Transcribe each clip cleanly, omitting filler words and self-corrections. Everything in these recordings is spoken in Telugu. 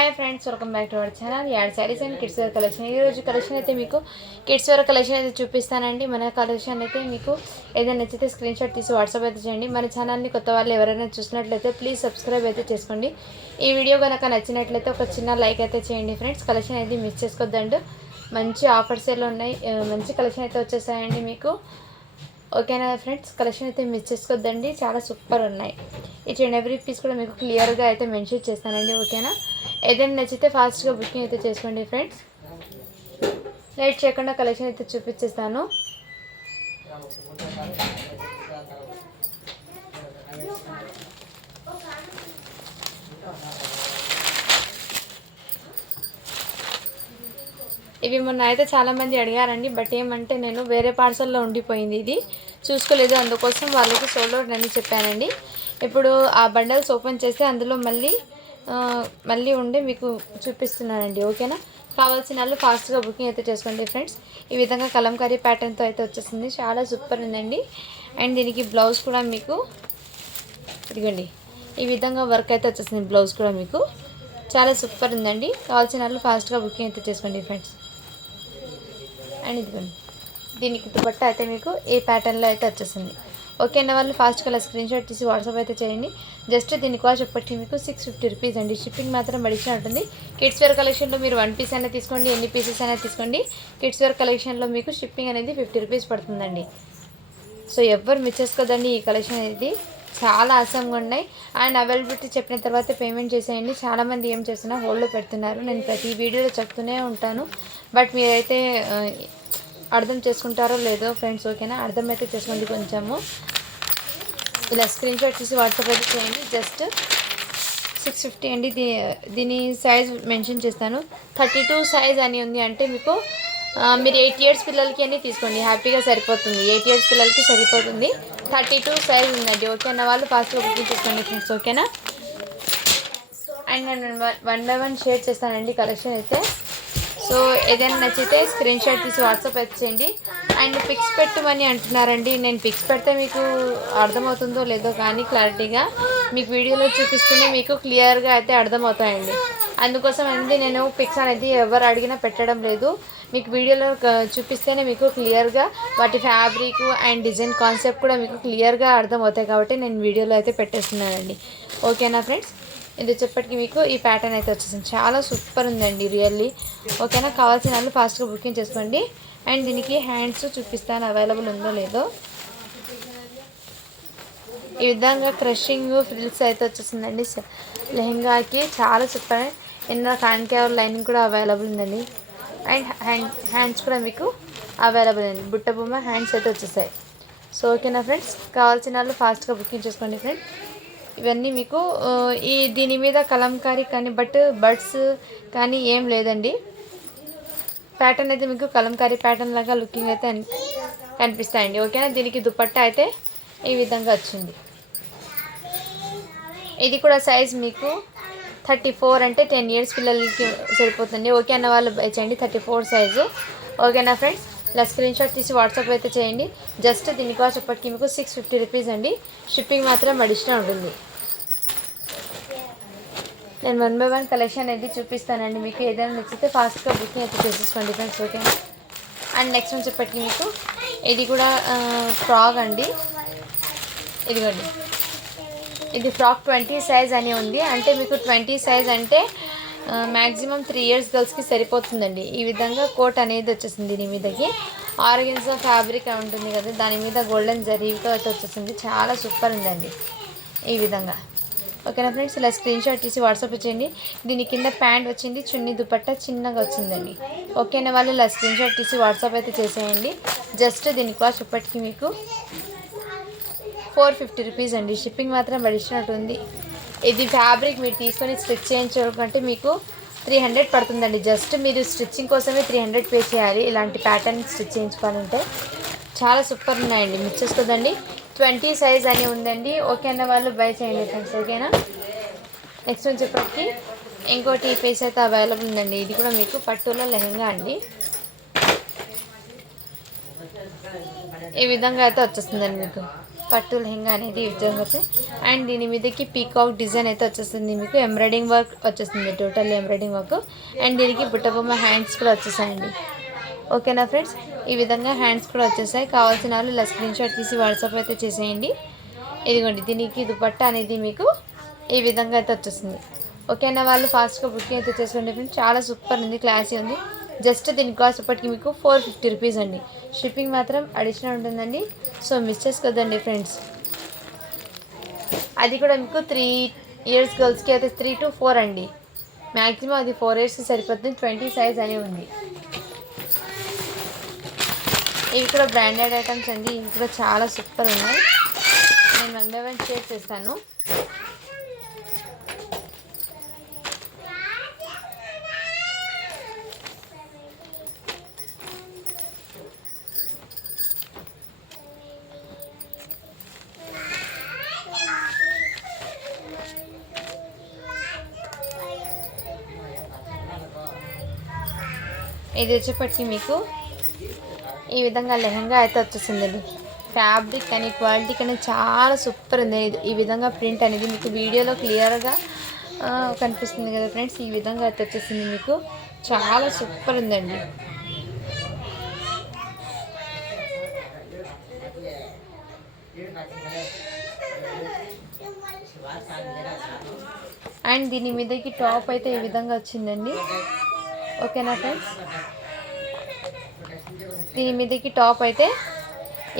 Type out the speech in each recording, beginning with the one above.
Hi friends, welcome back to our channel యాడ్ sarees and kids wear collection. ఈరోజు కలెక్షన్ అయితే మీకు కిడ్స్ వేర్ కలెక్షన్ అయితే చూపిస్తానండి. మన కలెక్షన్ అయితే మీకు ఏదైనా నచ్చితే స్క్రీన్ షాట్ తీసి వాట్సాప్ అయితే చేయండి. మన ఛానల్ని కొత్త వాళ్ళు ఎవరైనా చూసినట్లయితే ప్లీజ్ సబ్స్క్రైబ్ అయితే చేసుకోండి. ఈ వీడియో కనుక నచ్చినట్లయితే ఒక చిన్న లైక్ అయితే చేయండి ఫ్రెండ్స్. కలెక్షన్ అయితే మిస్ చేసుకోవద్దండి. మంచి ఆఫర్స్ ఎలా ఉన్నాయి, మంచి కలెక్షన్ అయితే వచ్చేసాయండి మీకు. ఓకేనా ఫ్రెండ్స్, కలెక్షన్ అయితే మిస్ చేసుకోవద్దండి, చాలా సూపర్ ఉన్నాయి. ఈచ్ అండ్ ఎవ్రీ పీస్ కూడా మీకు క్లియర్గా అయితే మెన్షన్ చేస్తానండి. ఓకేనా, ఏదైనా నచ్చితే ఫాస్ట్గా బుకింగ్ అయితే చేసుకోండి ఫ్రెండ్స్. లేట్ చేయకుండా కలెక్షన్ అయితే చూపించేస్తాను. ఇవి మొన్న అయితే చాలామంది అడిగారండి, బట్ ఏమంటే నేను వేరే పార్సల్లో ఉండిపోయింది, ఇది చూసుకోలేదు, అందుకోసం వాళ్ళకి సోల్డ్ అవుట్ అని చెప్పానండి. ఇప్పుడు ఆ బండల్స్ ఓపెన్ చేస్తే అందులో మళ్ళీ ఉండి మీకు చూపిస్తున్నానండి. ఓకేనా, కావాల్సిన వాళ్ళు ఫాస్ట్గా బుకింగ్ అయితే చేసుకోండి ఫ్రెండ్స్. ఈ విధంగా కలంకారీ ప్యాటర్న్తో అయితే వచ్చేసింది, చాలా సూపర్ ఉందండి. అండ్ దీనికి బ్లౌజ్ కూడా మీకు ఇదిగోండి ఈ విధంగా వర్క్ అయితే వచ్చేసింది. బ్లౌజ్ కూడా మీకు చాలా సూపర్ ఉందండి. కావాల్సిన వాళ్ళు ఫాస్ట్గా బుకింగ్ అయితే చేసుకోండి ఫ్రెండ్స్. అండ్ ఇదిగోండి దీనికి దుపట్టా అయితే మీకు ఈ ప్యాటర్న్లో అయితే వచ్చేసింది. ఓకే అన్న వాళ్ళు ఫాస్ట్గా స్క్రీన్ షాట్ తీసి వాట్సాప్ అయితే చేయండి. జస్ట్ దీని కాస్ట్ ఇప్పటికీ మీకు 650 రూపీస్ అండి. షిప్పింగ్ మాత్రం అడిషనల్ ఉంటుంది. కిడ్స్ వేర్ కలెక్షన్లో మీరు 1 పీస్ అయినా తీసుకోండి, ఎన్ని పీసెస్ అయినా తీసుకోండి. కిడ్స్ వేర్ కలెక్షన్లో మీకు షిప్పింగ్ అనేది 50 రూపీస్ పడుతుందండి. సో ఎవ్వరు మిస్ చేసుకోదండి, ఈ కలెక్షన్ అనేది చాలా అసంగా ఉన్నాయి. అండ్ అవైలబిలిటీ చెప్పిన తర్వాత పేమెంట్ చేసేయండి. చాలామంది ఏం చేస్తున్నా హోల్డ్లో పెడుతున్నారు, నేను ప్రతి వీడియోలో చెప్తూనే ఉంటాను, బట్ మీరైతే అర్థం చేసుకుంటారో లేదో ఫ్రెండ్స్. ఓకేనా, అర్థం అయితే చేసుకోండి కొంచెము. ఇలా స్క్రీన్ షాట్ తీసి వాట్సాప్ అయితే చేయండి. జస్ట్ 650 అండి. దీని సైజ్ మెన్షన్ చేస్తాను. 32 సైజ్ అని ఉంది, అంటే మీకు మీరు 8 ఇయర్స్ పిల్లలకి అని తీసుకోండి, హ్యాపీగా సరిపోతుంది. 8 ఇయర్స్ పిల్లలకి సరిపోతుంది. 32 సైజ్ ఉందండి. ఓకేనా, వాళ్ళు ఫాస్ట్గా బుకింగ్ చేసుకోండి ఫ్రెండ్స్. ఓకేనా, అండ్ నేను 1 బై 1 షేర్ చేస్తానండి కలెక్షన్ అయితే. సో ఏదైనా నచ్చితే స్క్రీన్ షాట్ తీసి వాట్సాప్ అయితే చేయండి. అండ్ పిక్స్ పెట్టమని అంటున్నారండి. నేను పిక్స్ పెడితే మీకు అర్థమవుతుందో లేదో కానీ క్లారిటీగా మీకు వీడియోలో చూపిస్తూనే మీకు క్లియర్గా అయితే అర్థమవుతాయండి. అందుకోసం అనేది నేను పిక్స్ అనేది ఎవరు అడిగినా పెట్టడం లేదు, మీకు వీడియోలో చూపిస్తేనే మీకు క్లియర్గా వాటి ఫ్యాబ్రిక్ అండ్ డిజైన్ కాన్సెప్ట్ కూడా మీకు క్లియర్గా అర్థమవుతాయి, కాబట్టి నేను వీడియోలో అయితే పెట్టేస్తున్నానండి. ఓకేనా ఫ్రెండ్స్, ఇది చెప్పటికి మీకు ఈ ప్యాటర్న్ అయితే వచ్చేసింది, చాలా సూపర్ ఉందండి రియల్లీ. ఓకేనా, కావాల్సిన వాళ్ళు ఫాస్ట్గా బుకింగ్ చేసుకోండి. అండ్ దీనికి హ్యాండ్స్ చూపిస్తాను అవైలబుల్ ఉందో లేదో. ఈ విధంగా క్రషింగ్ ఫ్రిల్స్ అయితే వచ్చేసిందండి లెహంగాకి, చాలా సూపర్. ఇందులో హ్యాండ్ లైనింగ్ కూడా అవైలబుల్ ఉందండి. అండ్ హ్యాండ్స్ కూడా మీకు అవైలబుల్ అండి, బుట్ట బొమ్మ హ్యాండ్స్ అయితే వచ్చేసాయి. సో ఓకేనా ఫ్రెండ్స్, కావాల్సిన వాళ్ళు ఫాస్ట్గా బుకింగ్ చేసుకోండి ఫ్రెండ్స్. ఇవన్నీ మీకు దీని మీద కలంకారీ కానీ బర్డ్స్ కానీ ఏం లేదండి. ప్యాటర్న్ అయితే మీకు కలంకారీ ప్యాటర్న్ లాగా లుకింగ్ అయితే కనిపిస్తాయండి. ఓకేనా, దీనికి దుపట్టా అయితే ఈ విధంగా వచ్చింది. ఇది కూడా సైజ్ మీకు 34 అంటే 10 ఇయర్స్ పిల్లలకి సరిపోతుంది. ఓకే అన్న వాళ్ళు చేయండి 34 సైజు. ఓకేనా ఫ్రెండ్స్, ఇలా స్క్రీన్ షాట్ తీసి వాట్సాప్ అయితే చేయండి. జస్ట్ దీని కాస్ట్ ఇప్పటికీ మీకు 650 రూపీస్ అండి. షిప్పింగ్ మాత్రం అడిషనల్ ఉంటుంది. నేను 1 బై 1 కలెక్షన్ అనేది చూపిస్తానండి. మీకు ఏదైనా నచ్చితే ఫాస్ట్గా బుకింగ్ అయితే చేసేసుకోండి ఫ్రెండ్స్. ఓకేనా, అండ్ నెక్స్ట్ వచ్చేప్పటికి మీకు ఇది కూడా ఫ్రాక్ అండి. ఇదిగోండి, ఇది ఫ్రాక్ 20 సైజ్ అని ఉంది, అంటే మీకు 20 సైజ్ అంటే మ్యాక్సిమం 3 ఇయర్స్ గర్ల్స్కి సరిపోతుందండి. ఈ విధంగా కోట్ అనేది వచ్చేసింది. దీని మీదకి ఆర్గన్జా ఫ్యాబ్రిక్ ఉంటుంది కదా, దాని మీద గోల్డెన్ జరీతో అయితే వచ్చేసింది, చాలా సూపర్ ఉందండి ఈ విధంగా. ఓకేనా ఫ్రెండ్స్, ఇలా స్క్రీన్ షాట్ తీసి వాట్సాప్ చేయండి. దీని కింద ప్యాంట్ వచ్చింది, చున్నీ దుపట్టా చిన్నగా వచ్చిందండి. ఓకేనా, వాళ్ళు ఇలా స్క్రీన్ షాట్ తీసి వాట్సాప్ అయితే చేసేయండి. జస్ట్ దీని కాస్ట్ ఇప్పటికీ మీకు 450 రూపీస్ అండి. షిప్పింగ్ మాత్రం అడిషనల్ ఉంది. ఇది ఫ్యాబ్రిక్ మీరు తీసుకొని స్టిచ్ చేయించుకుంటే మీకు 300 పడుతుందండి. జస్ట్ మీరు స్టిచ్చింగ్ కోసమే 300 పే చేయాలి. ఇలాంటి ప్యాటర్న్ స్టిచ్ చేయించుకోవాలంటే చాలా సూపర్ ఉన్నాయండి, మిస్ చేసుకోదండి. 20 సైజ్ అని ఉందండి. ఓకే అన్న వాళ్ళు బై చేయండి ఫ్రెండ్స్. ఓకేనా, నెక్స్ట్ వచ్చేప్పటికి ఇంకోటి పీస్ అయితే అవైలబుల్ ఉందండి. ఇది కూడా మీకు పట్టులో లెహంగా అండి. ఈ విధంగా అయితే వచ్చేస్తుందండి మీకు. పట్టు లెహంగా అనేది ఈ విధంగా వస్తుంది. అండ్ దీని మీదకి పీకాక్ డిజైన్ అయితే వచ్చేస్తుంది, మీకు ఎంబ్రాయిడింగ్ వర్క్ వచ్చేస్తుంది, టోటల్ ఎంబ్రాయిడింగ్ వర్క్. అండ్ దీనికి బుట్టబొమ్మ హ్యాండ్స్ కూడా వచ్చేసాయండి. ఓకేనా ఫ్రెండ్స్, ఈ విధంగా హ్యాండ్స్ కూడా వచ్చేసాయి. కావాల్సిన వాళ్ళు ఇలా స్క్రీన్ షాట్ తీసి వాట్సాప్ అయితే చేసేయండి. ఇదిగోండి, దీనికి దుపట్టా అనేది మీకు ఈ విధంగా అయితే వచ్చేస్తుంది. ఓకేనా, వాళ్ళు ఫాస్ట్గా బుకింగ్ అయితే చేసుకోండి ఫ్రెండ్స్. చాలా సూపర్ ఉంది, క్లాసీ ఉంది. జస్ట్ దీని కాస్ట్ ఇప్పటికి మీకు 450 రూపీస్ అండి. షిప్పింగ్ మాత్రం అడిషనల్ ఉంటుందండి, సో మిస్ చేసుకోద్దండి ఫ్రెండ్స్. అది కూడా మీకు 3 ఇయర్స్ గర్ల్స్కి అయితే 3 to 4 అండి. మ్యాక్సిమం అది 4 ఇయర్స్కి సరిపోతుంది. 20 సైజ్ అని ఉంది. ఇవి కూడా బ్రాండెడ్ ఐటమ్స్ అండి. ఇవి కూడా చాలా సూపర్ ఉన్నాయి. నేను 1 by 1 షేర్ చేస్తాను. ఇది వచ్చేప్పటికి మీకు ఈ విధంగా లెహంగా అయితే వచ్చేసిందండి. ఫ్యాబ్రిక్ కానీ క్వాలిటీ కానీ చాలా సూపర్ ఉంది. ఈ విధంగా ప్రింట్ అనేది మీకు వీడియోలో క్లియర్గా కనిపిస్తుంది కదా ఫ్రెండ్స్. ఈ విధంగా అయితే వచ్చేసింది, మీకు చాలా సూపర్ ఉందండి. అండ్ దీని మీదకి టాప్ అయితే ఈ విధంగా వచ్చిందండి. ఓకేనా ఫ్రెండ్స్, దీని మీదకి టాప్ అయితే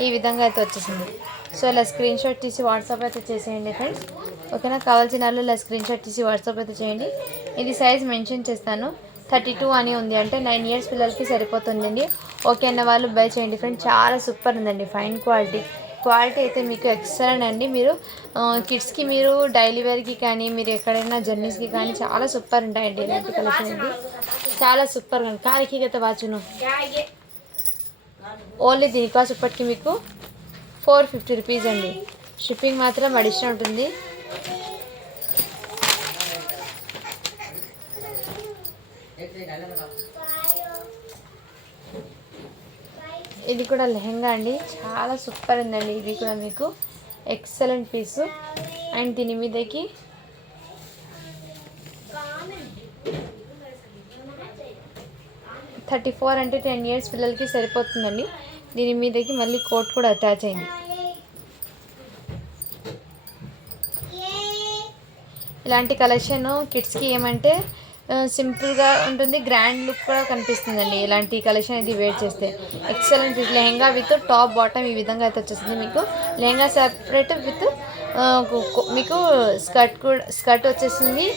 ఈ విధంగా అయితే వచ్చేసింది. సో ఇలా స్క్రీన్ షాట్ తీసి వాట్సాప్ అయితే చేసేయండి ఫ్రెండ్స్. ఓకేనా, కావాల్సిన వాళ్ళు ఇలా స్క్రీన్ షాట్ తీసి వాట్సాప్ అయితే చేయండి. ఇది సైజ్ మెన్షన్ చేస్తాను, 32 అని ఉంది, అంటే 9 ఇయర్స్ పిల్లలకి సరిపోతుందండి. ఓకే అన్న వాళ్ళు బై చేయండి ఫ్రెండ్స్. చాలా సూపర్ ఉందండి, ఫైన్ క్వాలిటీ అయితే మీకు ఎక్సలెంట్ అండి. మీరు కిడ్స్కి మీరు డైలీ వేర్కి కానీ మీరు ఎక్కడైనా జర్నీస్కి కానీ చాలా సూపర్ ఉంటాయండి. ఇలాంటి కలెక్షన్ అండి చాలా సూపర్గా ఉంది. కాలికి గత వాచును ఓన్లీ దీని కాస్ట్ ఇప్పటికి మీకు 450 రూపీస్ అండి. షిప్పింగ్ మాత్రం అడిషనల్ ఉంటుంది. ఇది కూడా లెహంగా అండి, చాలా సూపర్ ఉందండి. ఇది కూడా మీకు ఎక్సలెంట్ పీసు. అండ్ దీని మీదకి $34 అంటే 10 ఇయర్స్ పిల్లలకి సరిపోతుందండి. దీని మీదకి మళ్ళీ కోట్ కూడా అటాచ్ అయింది. ఇలాంటి కలెక్షన్ కిడ్స్కి ఏమంటే సింపుల్గా ఉంటుంది, గ్రాండ్ లుక్ కూడా కనిపిస్తుందండి. ఇలాంటి కలెక్షన్ అయితే వేర్ చేస్తే excellent piece. Lehenga with top bottom ఈ విధంగా అయితే వచ్చేస్తుంది. మీకు లెహంగా సెపరేట్ విత్ మీకు స్కర్ట్ వచ్చేసింది.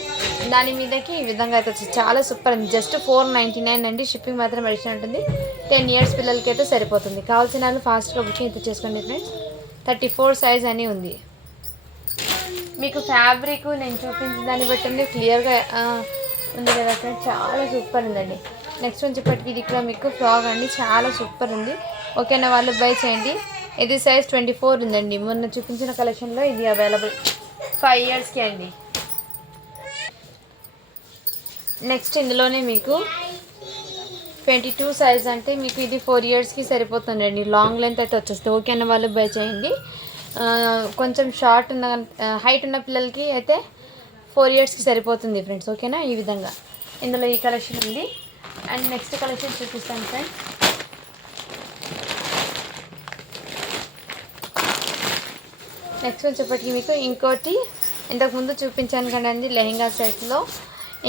దాని మీదకి ఈ విధంగా అయితే వచ్చేసి చాలా సూపర్ అండి. జస్ట్ 499 అండి. షిప్పింగ్ మాత్రం అడిషనల్ ఉంటుంది. 10 ఇయర్స్ పిల్లలకి అయితే సరిపోతుంది. కావాల్సిన వాళ్ళు ఫాస్ట్గా బుకింగ్ అయితే చేసుకోండి ఫ్రెండ్స్. 34 సైజ్ అని ఉంది. మీకు ఫ్యాబ్రిక్ నేను చూపించిన దాన్ని బట్టి క్లియర్గా ఉంది కదా ఫ్రెండ్స్, చాలా సూపర్ ఉందండి. నెక్స్ట్ వచ్చేప్పటికి ఇది కూడా మీకు ఫ్రాక్ అండి, చాలా సూపర్ ఉంది. ఓకేనా, వాళ్ళు బై చేయండి. ఇది సైజ్ 24 ఉందండి. మొన్న చూపించిన కలెక్షన్లో ఇది అవైలబుల్ 5 ఇయర్స్కి అండి. నెక్స్ట్ ఇందులోనే మీకు 22 సైజ్ అంటే మీకు ఇది 4 ఇయర్స్కి సరిపోతుందండి. లాంగ్ లెంత్ అయితే వచ్చేస్తుంది. ఓకేనా, వాళ్ళు బై చేయండి. కొంచెం షార్ట్ ఉన్న హైట్ ఉన్న పిల్లలకి అయితే 4 ఇయర్స్కి సరిపోతుంది ఫ్రెండ్స్. ఓకేనా, ఈ విధంగా ఇందులో ఈ కలెక్షన్ ఉంది. అండ్ నెక్స్ట్ కలెక్షన్ చూపిస్తాను ఫ్రెండ్స్. నెక్స్ట్ వచ్చేప్పటికి మీకు ఇంకోటి ఇంతకుముందు చూపించాను కదండి లెహంగా సెట్స్లో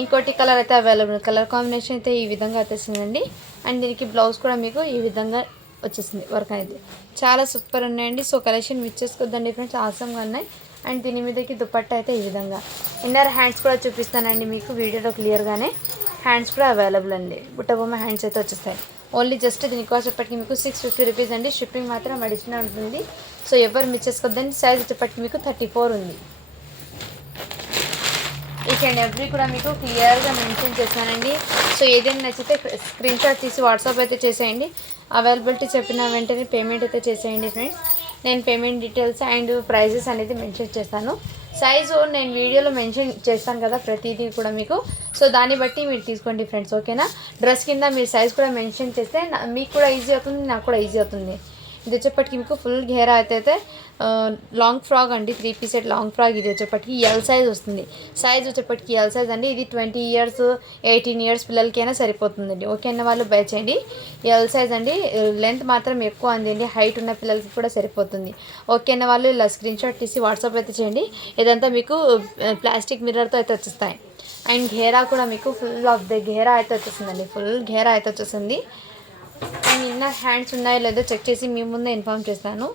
ఇంకోటి కలర్ అయితే అవైలబుల్. కలర్ కాంబినేషన్ అయితే ఈ విధంగా వచ్చేసిందండి. అండ్ దీనికి బ్లౌజ్ కూడా మీకు ఈ విధంగా వచ్చేసింది. వర్క్ అనేది చాలా సూపర్ ఉన్నాయండి. సో కలెక్షన్ మిస్ చేసుకోవద్దండి ఫ్రెండ్స్, ఆసంగా ఉన్నాయి. అండ్ దీని మీదకి దుపట్టా అయితే ఈ విధంగా. ఇన్నర్ హ్యాండ్స్ కూడా చూపిస్తానండి మీకు వీడియోలో క్లియర్గానే. హ్యాండ్స్ కూడా అవైలబుల్ అండి. బుట్టబొమ్మ హ్యాండ్స్ అయితే వచ్చేస్తాయి. ఓన్లీ జస్ట్ దీని కాస్ట్ చెప్పటికి మీకు 650 రూపీస్ అండి. షిప్పింగ్ మాత్రం అడిషనల్ ఉంటుంది. సో ఎవరు మిస్ చేసుకోవద్దండి. సైజ్ చెప్పటికి మీకు 34 ఉంది. ఈచ్ అండ్ ఎవ్రీ కూడా మీకు క్లియర్గా మెన్షన్ చేశానండి. సో ఏదైనా నచ్చితే స్క్రీన్ షాట్ తీసి వాట్సాప్ అయితే చేసేయండి. అవైలబిలిటీ చెప్పిన వెంటనే పేమెంట్ అయితే చేసేయండి ఫ్రెండ్స్. నేను పేమెంట్ డీటెయిల్స్ అండ్ ప్రైజెస్ అనేది మెన్షన్ చేస్తాను. సైజు నేను వీడియోలో మెన్షన్ చేస్తాను కదా ప్రతిదీ కూడా మీకు. సో దాన్ని బట్టి మీరు తీసుకోండి ఫ్రెండ్స్. ఓకేనా, డ్రెస్ కింద మీరు సైజ్ కూడా మెన్షన్ చేస్తే మీకు కూడా ఈజీ అవుతుంది, నాకు కూడా ఈజీ అవుతుంది. ఇది వచ్చేప్పటికి మీకు ఫుల్ ఘేరా అయితే లాంగ్ ఫ్రాక్ అండి, 3 పీస్ సెట్ లాంగ్ ఫ్రాక్. ఇది వచ్చేప్పటికి ఎల్ సైజ్ వస్తుంది. సైజ్ వచ్చేప్పటికి ఎల్ సైజ్ అండి. ఇది 20 ఇయర్స్ 18 ఇయర్స్ పిల్లలకైనా సరిపోతుందండి. ఓకే అన్న వాళ్ళు బై చేయండి. ఎల్ సైజ్ అండి. లెంత్ మాత్రం ఎక్కువ అండి, హైట్ ఉన్న పిల్లలకి కూడా సరిపోతుంది. ఓకే అన్న వాళ్ళు ఇలా స్క్రీన్ షాట్ తీసి వాట్సాప్ అయితే చేయండి. ఇదంతా మీకు ప్లాస్టిక్ మిర్రర్తో అయితే వచ్చేస్తాయి. అండ్ ఘేరా కూడా మీకు ఫుల్ ఆఫ్ ద ఘేరా అయితే వచ్చేస్తుందండి. ఫుల్ ఘేరా అయితే వచ్చేస్తుంది. అండ్ ఇన్నర్ హ్యాండ్స్ ఉన్నాయో లేదో చెక్ చేసి మీ ముందే ఇన్ఫార్మ్ చేస్తాను.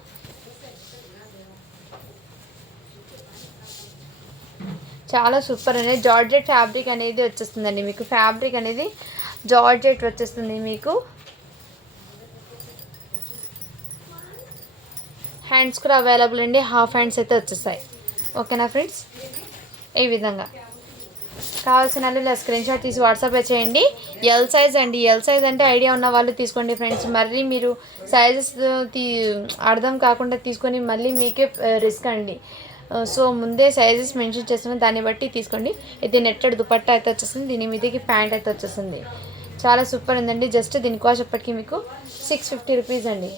చాలా సూపర్ అనేది జార్జెట్ ఫ్యాబ్రిక్ అనేది వచ్చేస్తుందండి. మీకు ఫ్యాబ్రిక్ అనేది జార్జెట్ వచ్చేస్తుంది. మీకు హ్యాండ్స్ కూడా అవైలబుల్ అండి. హాఫ్ హ్యాండ్స్ అయితే వచ్చేస్తాయి. ఓకేనా ఫ్రెండ్స్, ఈ విధంగా కావాల్సిన వాళ్ళు ఇలా స్క్రీన్ షాట్ తీసి వాట్సాప్ చేయండి. ఎల్ సైజ్ అండి. ఎల్ సైజ్ అంటే ఐడియా ఉన్న వాళ్ళు తీసుకోండి ఫ్రెండ్స్. మళ్ళీ మీరు సైజెస్ అర్థం కాకుండా తీసుకొని మళ్ళీ మీకే రిస్క్ అండి. సో ముందే సైజెస్ మెన్షన్ చేస్తున్న దాన్ని బట్టి తీసుకోండి. ఇది నెట్టెడ్ దుపట్టా అయితే వచ్చేస్తుంది. దీని మీదకి ప్యాంట్ అయితే వచ్చేస్తుంది. చాలా సూపర్ ఉందండి. జస్ట్ దీని కాస్ట్ ఎప్పటికీ మీకు 650 రూపీస్ అండి.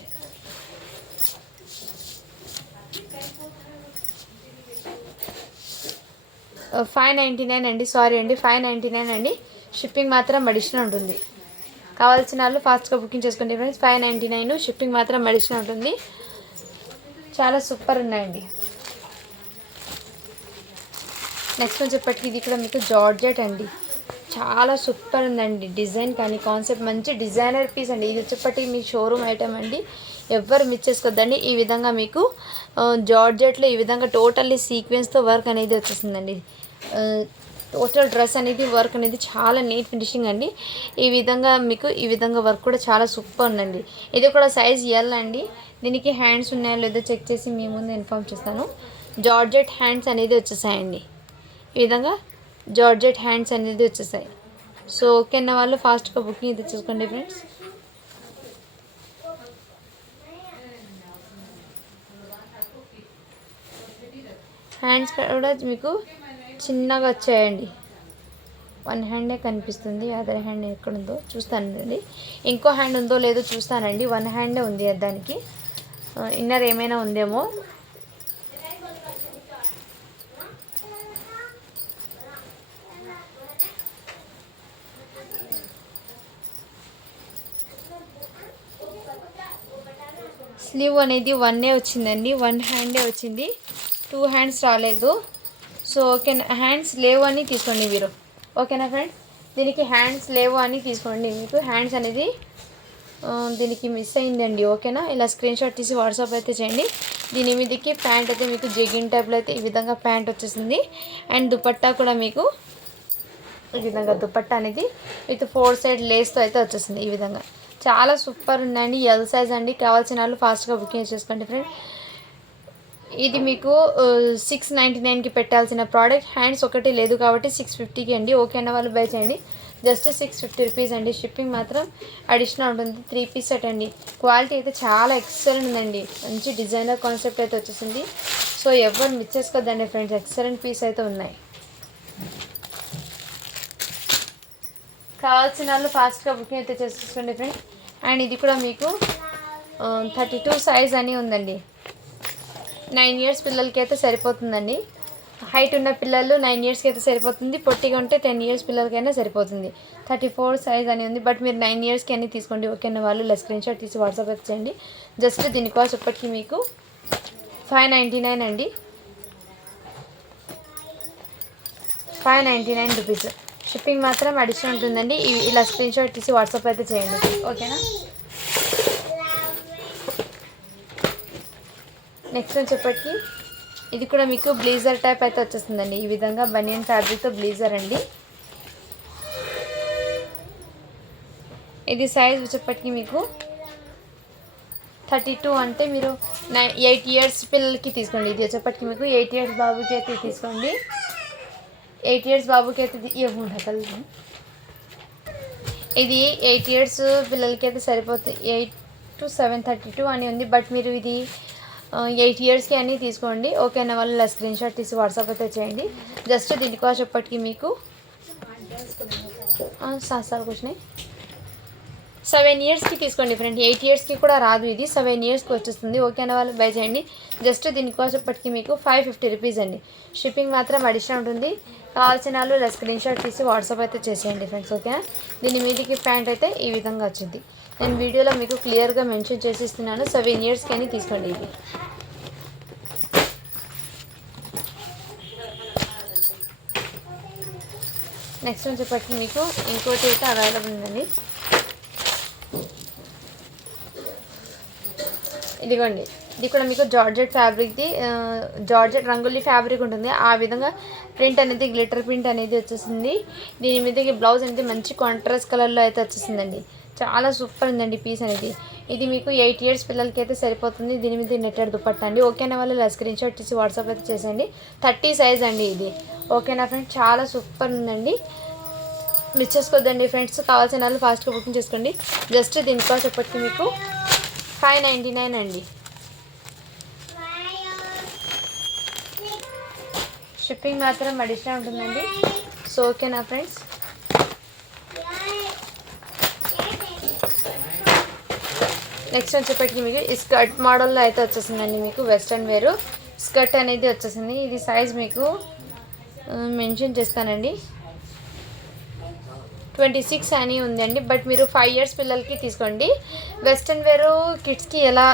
$599 అండి. సారీ అండి, $599 అండి. షిప్పింగ్ మాత్రం అడిషనల్ ఉంటుంది. కావాల్సిన వాళ్ళు ఫాస్ట్గా బుకింగ్ చేసుకోండి ఫ్రెండ్స్. $599 షిప్పింగ్ మాత్రం అడిషనల్ ఉంటుంది. చాలా సూపర్ ఉన్నాయండి. నెక్స్ట్ వచ్చేప్పటికి ఇది కూడా మీకు జార్జెట్ అండి. చాలా సూపర్ ఉందండి. డిజైన్ కానీ కాన్సెప్ట్ మంచి డిజైనర్ పీస్ అండి. ఇది వచ్చేప్పటికి మీ షోరూమ్ ఐటమ్ అండి. ఎవ్వరు మిస్ చేసుకోవద్దండి. ఈ విధంగా మీకు జార్జెట్లో ఈ విధంగా టోటల్లీ సీక్వెన్స్తో వర్క్ అనేది వచ్చేస్తుందండి. టోటల్ డ్రెస్ అనేది వర్క్ అనేది చాలా నీట్ ఫినిషింగ్ అండి. ఈ విధంగా మీకు ఈ విధంగా వర్క్ కూడా చాలా సూపర్ ఉందండి. ఇది కూడా సైజ్ ఎల్ అండి. దీనికి హ్యాండ్స్ ఉన్నాయో లేదో చెక్ చేసి మీ ముందు ఇన్ఫార్మ్ చేస్తాను. జార్జెట్ హ్యాండ్స్ అనేది వచ్చేసాయండి. ఈ విధంగా జార్జెట్ హ్యాండ్స్ అనేది వచ్చేసాయి. సో ఓకే అన్న వాళ్ళు ఫాస్ట్గా బుకింగ్ అయితే చేసుకోండి ఫ్రెండ్స్. హ్యాండ్స్ కూడా మీకు చిన్నగా వచ్చాయండి. 1 హ్యాండే కనిపిస్తుంది. అదర్ హ్యాండ్ ఎక్కడుందో చూస్తానండి. ఇంకో హ్యాండ్ ఉందో లేదో చూస్తానండి. 1 హ్యాండే ఉంది. దానికి ఇన్నర్ ఏమైనా ఉందేమో. స్లీవ్ అనేది 1 వచ్చిందండి. 1 హ్యాండే వచ్చింది. 2 హ్యాండ్స్ రాలేదు. సో ఓకే, హ్యాండ్స్ లేవు అని తీసుకోండి మీరు. ఓకేనా ఫ్రెండ్స్, దీనికి హ్యాండ్స్ లేవు అని తీసుకోండి. మీకు హ్యాండ్స్ అనేది దీనికి మిస్ అయిందండి. ఓకేనా, ఇలా స్క్రీన్ షాట్ తీసి వాట్సాప్ అయితే చేయండి. దీని మీదకి ప్యాంట్ అయితే మీకు జెగిన్ టైప్లో అయితే ఈ విధంగా ప్యాంట్ వచ్చేసింది. అండ్ దుపట్టా కూడా మీకు ఈ విధంగా దుపట్టా అనేది విత్ 4 సైడ్ లేస్తో అయితే వచ్చేసింది. ఈ విధంగా చాలా సూపర్ ఉందండి. ఎల్ సైజ్ అండి. కావాల్సిన వాళ్ళు ఫాస్ట్గా బుకింగ్ చేసుకోండి ఫ్రెండ్. ఇది మీకు 699కి పెట్టాల్సిన ప్రోడక్ట్. హ్యాండ్స్ ఒకటి లేదు కాబట్టి 650కి అండి. ఓకే అన్న వాళ్ళు బై చేయండి. జస్ట్ 650 రూపీస్ అండి. షిప్పింగ్ మాత్రం అడిషనల్ ఉంటుంది. 3 పీస్ సెట్ అండి. క్వాలిటీ అయితే చాలా ఎక్సలెంట్ ఉందండి. మంచి డిజైనర్ కాన్సెప్ట్ అయితే వచ్చేసింది. సో ఎవరు మిస్ చేసుకోవద్దండి ఫ్రెండ్స్. ఎక్సలెంట్ పీస్ అయితే ఉన్నాయి. కావాల్సిన వాళ్ళు ఫాస్ట్గా బుకింగ్ అయితే చేసుకోండి ఫ్రెండ్స్. అండ్ ఇది కూడా మీకు 32 సైజ్ అని ఉందండి. 9 ఇయర్స్ పిల్లలకి అయితే సరిపోతుందండి. హైట్ ఉన్న పిల్లలు 9 ఇయర్స్కి అయితే సరిపోతుంది. పొట్టిగా ఉంటే 10 ఇయర్స్ పిల్లలకైనా సరిపోతుంది. 34 సైజ్ అని ఉంది. బట్ మీరు 9 ఇయర్స్కి అన్నీ తీసుకోండి. ఓకే అన్న వాళ్ళు ఇలా స్క్రీన్ షాట్ తీసి వాట్సాప్ అయితే చేయండి. జస్ట్ దీని కాస్ట్ ఇప్పటికీ మీకు 599 అండి. 599 రూపీస్. షిప్పింగ్ మాత్రం అడిషనల్ ఉంటుందండి. ఇలా స్క్రీన్ షాట్ తీసి వాట్సాప్ అయితే చేయండి. ఓకేనా, నెక్స్ట్ వచ్చేప్పటికి ఇది కూడా మీకు బ్లేజర్ టైప్ అయితే వచ్చేస్తుందండి. ఈ విధంగా బనియన్ ఫ్యాబ్రిక్తో బ్లేజర్ అండి. ఇది సైజ్ వచ్చేప్పటికి మీకు 32 అంటే మీరు 8 ఇయర్స్ పిల్లలకి తీసుకోండి. ఇది వచ్చేప్పటికి మీకు 8 ఇయర్స్ బాబుకి అయితే తీసుకోండి. 8 ఇయర్స్ బాబుకి అయితే ఇవ్వకూడదు. ఇది 8 ఇయర్స్ పిల్లలకి అయితే సరిపోతుంది. 8 to 732 అని ఉంది. బట్ మీరు ఇది 8 ఇయర్స్కి అన్నీ తీసుకోండి. ఓకే అన్న వాళ్ళు ఇలా స్క్రీన్ షాట్ తీసి వాట్సాప్ అయితే చేయండి. జస్ట్ దీని కాస్ట్ ఎప్పటికీ మీకు సార్ కూర్చున్నాయి. 7 ఇయర్స్కి తీసుకోండి ఫ్రెండ్, 8 ఇయర్స్కి కూడా రాదు, ఇది 7 ఇయర్స్కి వచ్చేస్తుంది. ఓకే అనే వాళ్ళు బై చేయండి. జస్ట్ దీనికోసప్పటికి మీకు 550 రూపీస్ అండి. షిప్పింగ్ మాత్రం అడిషనల్ ఉంటుంది. కావాల్సిన వాళ్ళు ఇలా స్క్రీన్ షాట్ తీసి వాట్సాప్ అయితే చేసేయండి ఫ్రెండ్స్. ఓకేనా, దీని మీదికి ప్యాంట్ అయితే ఈ విధంగా వచ్చింది. నేను వీడియోలో మీకు క్లియర్గా మెన్షన్ చేసి ఇస్తున్నాను. 7 ఇయర్స్కి అని తీసుకోండి. ఇది నెక్స్ట్ వచ్చేప్పటికి మీకు ఇంకోటి అయితే అవైలబుల్ ఉందండి. ఇదిగోండి, ఇది కూడా మీకు జార్జెట్ ఫ్యాబ్రిక్ది, జార్జెట్ రంగులి ఫ్యాబ్రిక్ ఉంటుంది. ఆ విధంగా ప్రింట్ అనేది గ్లిటర్ ప్రింట్ అనేది వచ్చేసింది. దీని మీదకి బ్లౌజ్ అనేది మంచి కాంట్రాస్ట్ కలర్లో అయితే వచ్చేసిందండి. చాలా సూపర్ ఉందండి పీస్ అనేది. ఇది మీకు 8 ఇయర్స్ పిల్లలకి అయితే సరిపోతుంది. దీని మీద నెట్టెడ్ దుపట్టా అండి. ఓకేనా వాళ్ళు ఇలా స్క్రీన్ షాట్ తీసి వాట్సాప్ అయితే చేసేయండి. 30 సైజ్ అండి ఇది. ఓకేనా ఫ్రెండ్స్, చాలా సూపర్ ఉందండి. మిస్ చేసుకోవద్దండి ఫ్రెండ్స్. కావాల్సిన వాళ్ళు ఫాస్ట్గా బుకింగ్ చేసుకోండి. జస్ట్ దీనికోసం చెప్పట్టి మీకు 599 అండి. షిప్పింగ్ మాత్రం అడిషనల్ ఉంటుందండి. సో ఓకేనా ఫ్రెండ్స్. నెక్స్ట్ వచ్చేప్పటికి మీకు ఈ స్కర్ట్ మోడల్లో అయితే వచ్చేసిందండి. మీకు వెస్ట్రన్ వేరు స్కర్ట్ అనేది వచ్చేసింది. ఇది సైజ్ మీకు మెన్షన్ చేస్తానండి, 26 అని ఉందండి. బట్ మీరు 5 ఇయర్స్ పిల్లలకి తీసుకోండి. వెస్ట్రన్ వేరు కిడ్స్కి ఎలా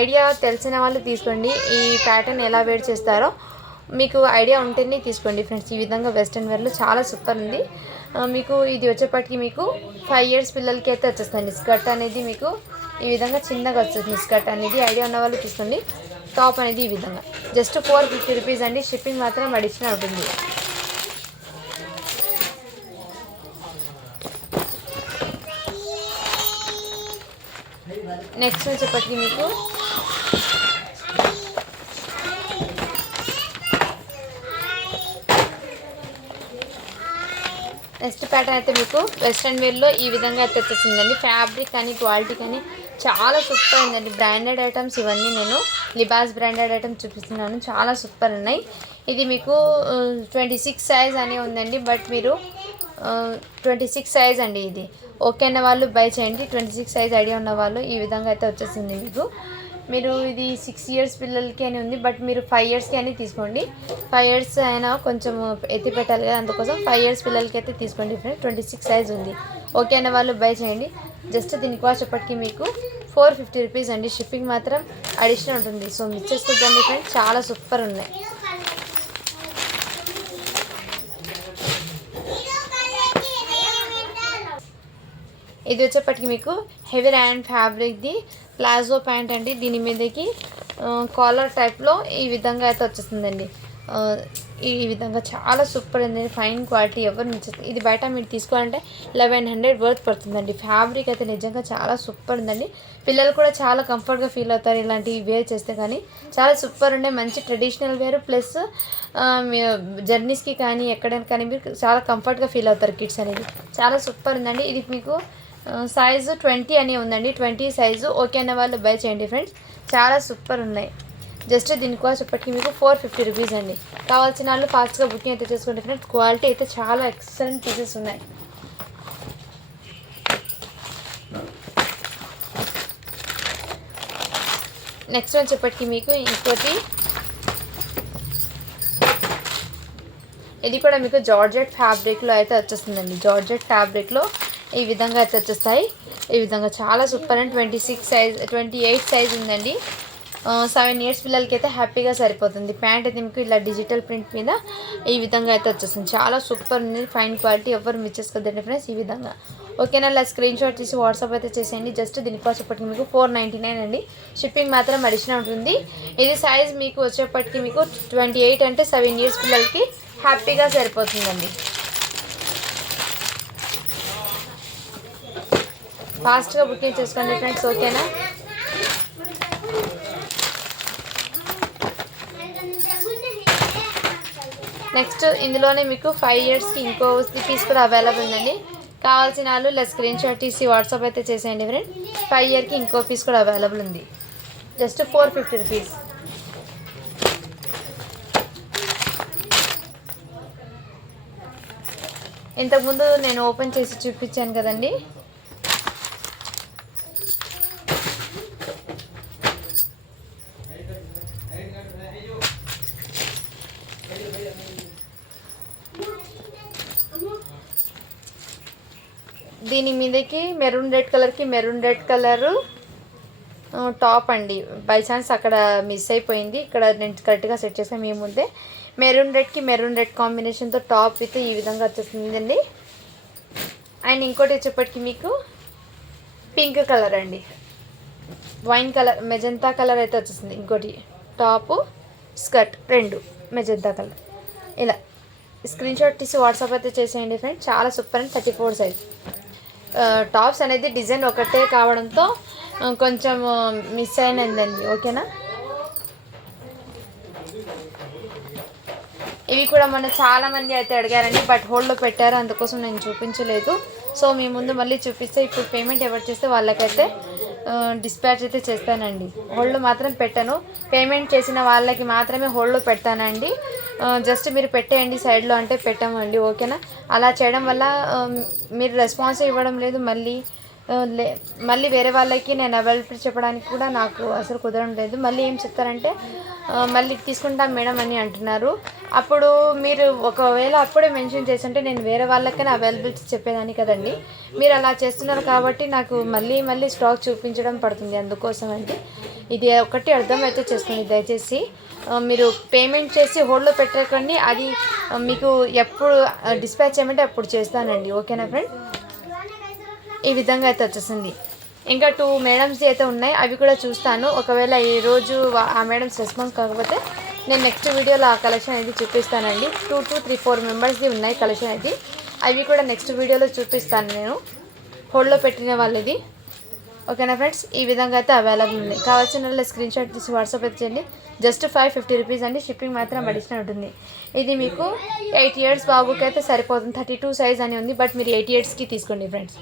ఐడియా తెలిసిన వాళ్ళు తీసుకోండి. ఈ ప్యాటర్న్ ఎలా వేర్ చేస్తారో మీకు ఐడియా ఉంటేనే తీసుకోండి ఫ్రెండ్స్. ఈ విధంగా వెస్ట్రన్ వేర్లో చాలా సూపర్ ఉంది. మీకు ఇది వచ్చేప్పటికి మీకు 5 ఇయర్స్ పిల్లలకి అయితే వచ్చేస్తుంది. స్కర్ట్ అనేది మీకు ఈ విధంగా చిన్నగా వచ్చేస్తుంది. స్కర్ట్ అనేది ఐడియా ఉన్న వాళ్ళు తీసుకోండి. టాప్ అనేది ఈ విధంగా జస్ట్ 450 రూపీస్ అండి. షిప్పింగ్ మాత్రం అడిషనల్ ఉంటుంది. నెక్స్ట్ వచ్చేప్పటికి మీకు నెక్స్ట్ ప్యాటర్న్ అయితే మీకు వెస్ట్రన్ వేర్లో ఈ విధంగా అయితే వచ్చేసిందండి. ఫ్యాబ్రిక్ కానీ క్వాలిటీ కానీ చాలా సూపర్ ఉందండి. బ్రాండెడ్ ఐటమ్స్ ఇవన్నీ నేను లిబాస్ బ్రాండెడ్ ఐటమ్స్ చూపిస్తున్నాను. చాలా సూపర్ ఉన్నాయి. ఇది మీకు 26 సైజ్ అని ఉందండి. బట్ మీరు 26 సైజ్ అండి ఇది. ఓకే అన్న వాళ్ళు బై చేయండి. 26 సైజ్ ఐడియా ఉన్న వాళ్ళు ఈ విధంగా అయితే వచ్చేసింది మీకు. మీరు ఇది 6 ఇయర్స్ పిల్లలకి అని ఉంది. బట్ మీరు 5 ఇయర్స్కి అని తీసుకోండి. 5 ఇయర్స్ అయినా కొంచెం ఎత్తి పెట్టాలి కదా, అందుకోసం 5 ఇయర్స్ పిల్లలకి అయితే తీసుకోండి ఫ్రెండ్. 26 సైజ్ ఉంది. ఓకే అన్న వాళ్ళు బై చేయండి. జస్ట్ దీనికి వచ్చేప్పటికి మీకు 450 రూపీస్ అండి. షిప్పింగ్ మాత్రం అడిషనల్ ఉంటుంది. సో మిస్ చేసుకోవద్దండి ఫ్రెండ్, చాలా సూపర్ ఉన్నాయి. ఇది వచ్చేప్పటికి మీకు హెవీ ర్యాండ్ ఫ్యాబ్రిక్ది ప్లాజో ప్యాంట్ అండి. దీని మీదకి కాలర్ టైప్లో ఈ విధంగా అయితే వచ్చేస్తుందండి. ఈ విధంగా చాలా సూపర్ ఉంది. ఫైన్ క్వాలిటీ ఎవరు నచ్చుతుంది. ఇది బయట మీరు తీసుకోవాలంటే 1100 వర్త్ పడుతుందండి. ఫ్యాబ్రిక్ అయితే నిజంగా చాలా సూపర్ ఉందండి. పిల్లలు కూడా చాలా కంఫర్ట్గా ఫీల్ అవుతారు ఇలాంటివి వేర్ చేస్తే. కానీ చాలా సూపర్ ఉండే మంచి ట్రెడిషనల్ వేర్ ప్లస్ జర్నీస్కి కానీ ఎక్కడైనా కానీ మీరు చాలా కంఫర్ట్గా ఫీల్ అవుతారు. కిడ్స్ అనేది చాలా సూపర్ ఉందండి. ఇది మీకు సైజు 20 అని ఉందండి. 20 సైజు. ఓకే అన్న వాళ్ళు బై చేయండి ఫ్రెండ్స్. చాలా సూపర్ ఉన్నాయి. జస్ట్ దీనికోసం ఇప్పటికీ మీకు 450 రూపీస్ అండి. కావాల్సిన వాళ్ళు ఫాస్ట్గా బుకింగ్ అయితే చేసుకోండి ఫ్రెండ్స్. క్వాలిటీ అయితే చాలా ఎక్సలెంట్ పీసెస్ ఉన్నాయి. నెక్స్ట్ వచ్చేప్పటికి మీకు ఇంకోటి, ఇది కూడా మీకు జార్జెట్ ఫ్యాబ్రిక్లో అయితే వచ్చేస్తుందండి. జార్జెట్ ఫ్యాబ్రిక్లో ఈ విధంగా అయితే వచ్చేస్తాయి. ఈ విధంగా చాలా సూపర్ అండ్ 26 సైజ్ 28 సైజ్ ఉందండి. 7 ఇయర్స్ పిల్లలకి అయితే హ్యాపీగా సరిపోతుంది. ప్యాంట్ అయితే మీకు ఇలా డిజిటల్ ప్రింట్ మీద ఈ విధంగా అయితే వచ్చేస్తుంది. చాలా సూపర్ ఉంది. ఫైన్ క్వాలిటీ ఎవరు మిస్ చేసుకోవద్దండి ఫ్రెండ్స్. ఈ విధంగా ఓకేనా, ఇలా స్క్రీన్ షాట్ తీసి వాట్సాప్ అయితే చేసేయండి. జస్ట్ దీనికోసం ఇప్పటికి మీకు 499 అండి. షిప్పింగ్ మాత్రం అడిషనల్ ఉంటుంది. ఇది సైజ్ మీకు వచ్చేప్పటికి మీకు 28 అంటే 7 ఇయర్స్ పిల్లలకి హ్యాపీగా సరిపోతుందండి. ఫాస్ట్గా బుకింగ్ చేసుకోండి ఫ్రెండ్స్. ఓకేనా, నెక్స్ట్ ఇందులోనే మీకు 5 ఇయర్స్కి ఇంకో పీస్ కూడా అవైలబుల్ ఉందండి. కావాల్సిన వాళ్ళు ఇలా స్క్రీన్ షాట్ తీసి వాట్సాప్ అయితే చేసేయండి ఫ్రెండ్. 5 ఇయర్కి ఇంకో పీస్ కూడా అవైలబుల్ ఉంది. Just 450 rupees. ఇంతకుముందు నేను ఓపెన్ చేసి చూపించాను కదండి. దీని మీదకి మెరూన్ రెడ్ కలరు టాప్ అండి. బై ఛాన్స్ అక్కడ మిస్ అయిపోయింది, ఇక్కడ నేను కరెక్ట్గా సెట్ చేసాను మీ ముందే. మెరూన్ రెడ్ కాంబినేషన్తో టాప్ విత్ ఈ విధంగా వచ్చేసిందండి. అండ్ ఇంకోటి వచ్చేప్పటికి మీకు పింక్ కలర్ అండి, వైన్ కలర్ మెజంతా కలర్ అయితే వచ్చేసింది. ఇంకోటి టాపు స్కర్ట్ రెండు మెజంతా కలర్. ఇలా స్క్రీన్ షాట్ తీసి వాట్సాప్ అయితే చేసేయండి ఫ్రెండ్. చాలా సూపర్ అండి. 34 సైజ్. టాప్స్ అనేది డిజైన్ ఒకటే కావడంతో కొంచెం మిస్ అయినందండి. ఓకేనా, ఇవి కూడా మన చాలామంది అయితే అడిగారండి, బట్ హోల్డ్లో పెట్టారు, అందుకోసం నేను చూపించలేదు. సో మీ ముందు మళ్ళీ చూపిస్తే ఇప్పుడు పేమెంట్ ఎవరు చేస్తే వాళ్ళకైతే డిస్పాచ్ అయితే చేస్తానండి. హోల్డ్లో మాత్రం పెట్టను, పేమెంట్ చేసిన వాళ్ళకి మాత్రమే హోల్డ్లో పెడతానండి. జస్ట్ మీరు పెట్టేయండి సైడ్లో అంటే పెట్టామండి. ఓకేనా, అలా చేయడం వల్ల మీరు రెస్పాన్స్ ఇవ్వడం లేదు, మళ్ళీ వేరే వాళ్ళకి నేను అవైలబిలిటీ చెప్పడానికి కూడా నాకు అసలు కుదరడం లేదు. మళ్ళీ ఏం చెప్తారంటే మళ్ళీ తీసుకుంటాం మేడం అని అంటున్నారు. అప్పుడు మీరు ఒకవేళ అప్పుడే మెన్షన్ చేస్తుంటే నేను వేరే వాళ్ళకైనా అవైలబిలిటీ చెప్పేదాన్ని కదండి. మీరు అలా చేస్తున్నారు కాబట్టి నాకు మళ్ళీ స్టాక్ చూపించడం పడుతుంది. అందుకోసం అంటే ఇది ఒకటి అర్థమైతే చేసుకోండి దయచేసి. మీరు పేమెంట్ చేసి హోల్డ్లో పెట్టకండి, అది మీకు ఎప్పుడు డిస్పాచ్ చేయమంటే అప్పుడు చేస్తానండి. ఓకేనా ఫ్రెండ్, ఈ విధంగా అయితే వచ్చేసింది. ఇంకా 2 మేడమ్స్ అయితే ఉన్నాయి, అవి కూడా చూస్తాను. ఒకవేళ ఈరోజు ఆ మేడమ్స్ రెస్పాన్స్ కాకపోతే నేను నెక్స్ట్ వీడియోలో ఆ కలెక్షన్ అయితే చూపిస్తానండి. 2 to 3 4 మెంబర్స్ది ఉన్నాయి కలెక్షన్ అయితే, అవి కూడా నెక్స్ట్ వీడియోలో చూపిస్తాను నేను, హోల్డ్లో పెట్టిన వాళ్ళది. ఓకేనా ఫ్రెండ్స్, ఈ విధంగా అయితే అవైలబుల్ ఉంది. కావాల్సిన వాళ్ళ స్క్రీన్ షాట్ తీసి వాట్సాప్ అయితే చేయండి. జస్ట్ 550 రూపీస్ అండి, షిప్పింగ్ మాత్రం అడిషనల్ ఉంటుంది. ఇది మీకు 8 years బాబుకి అయితే సరిపోతుంది. 32 సైజ్ అని ఉంది, బట్ మీరు 8 yearsకి తీసుకోండి ఫ్రెండ్స్.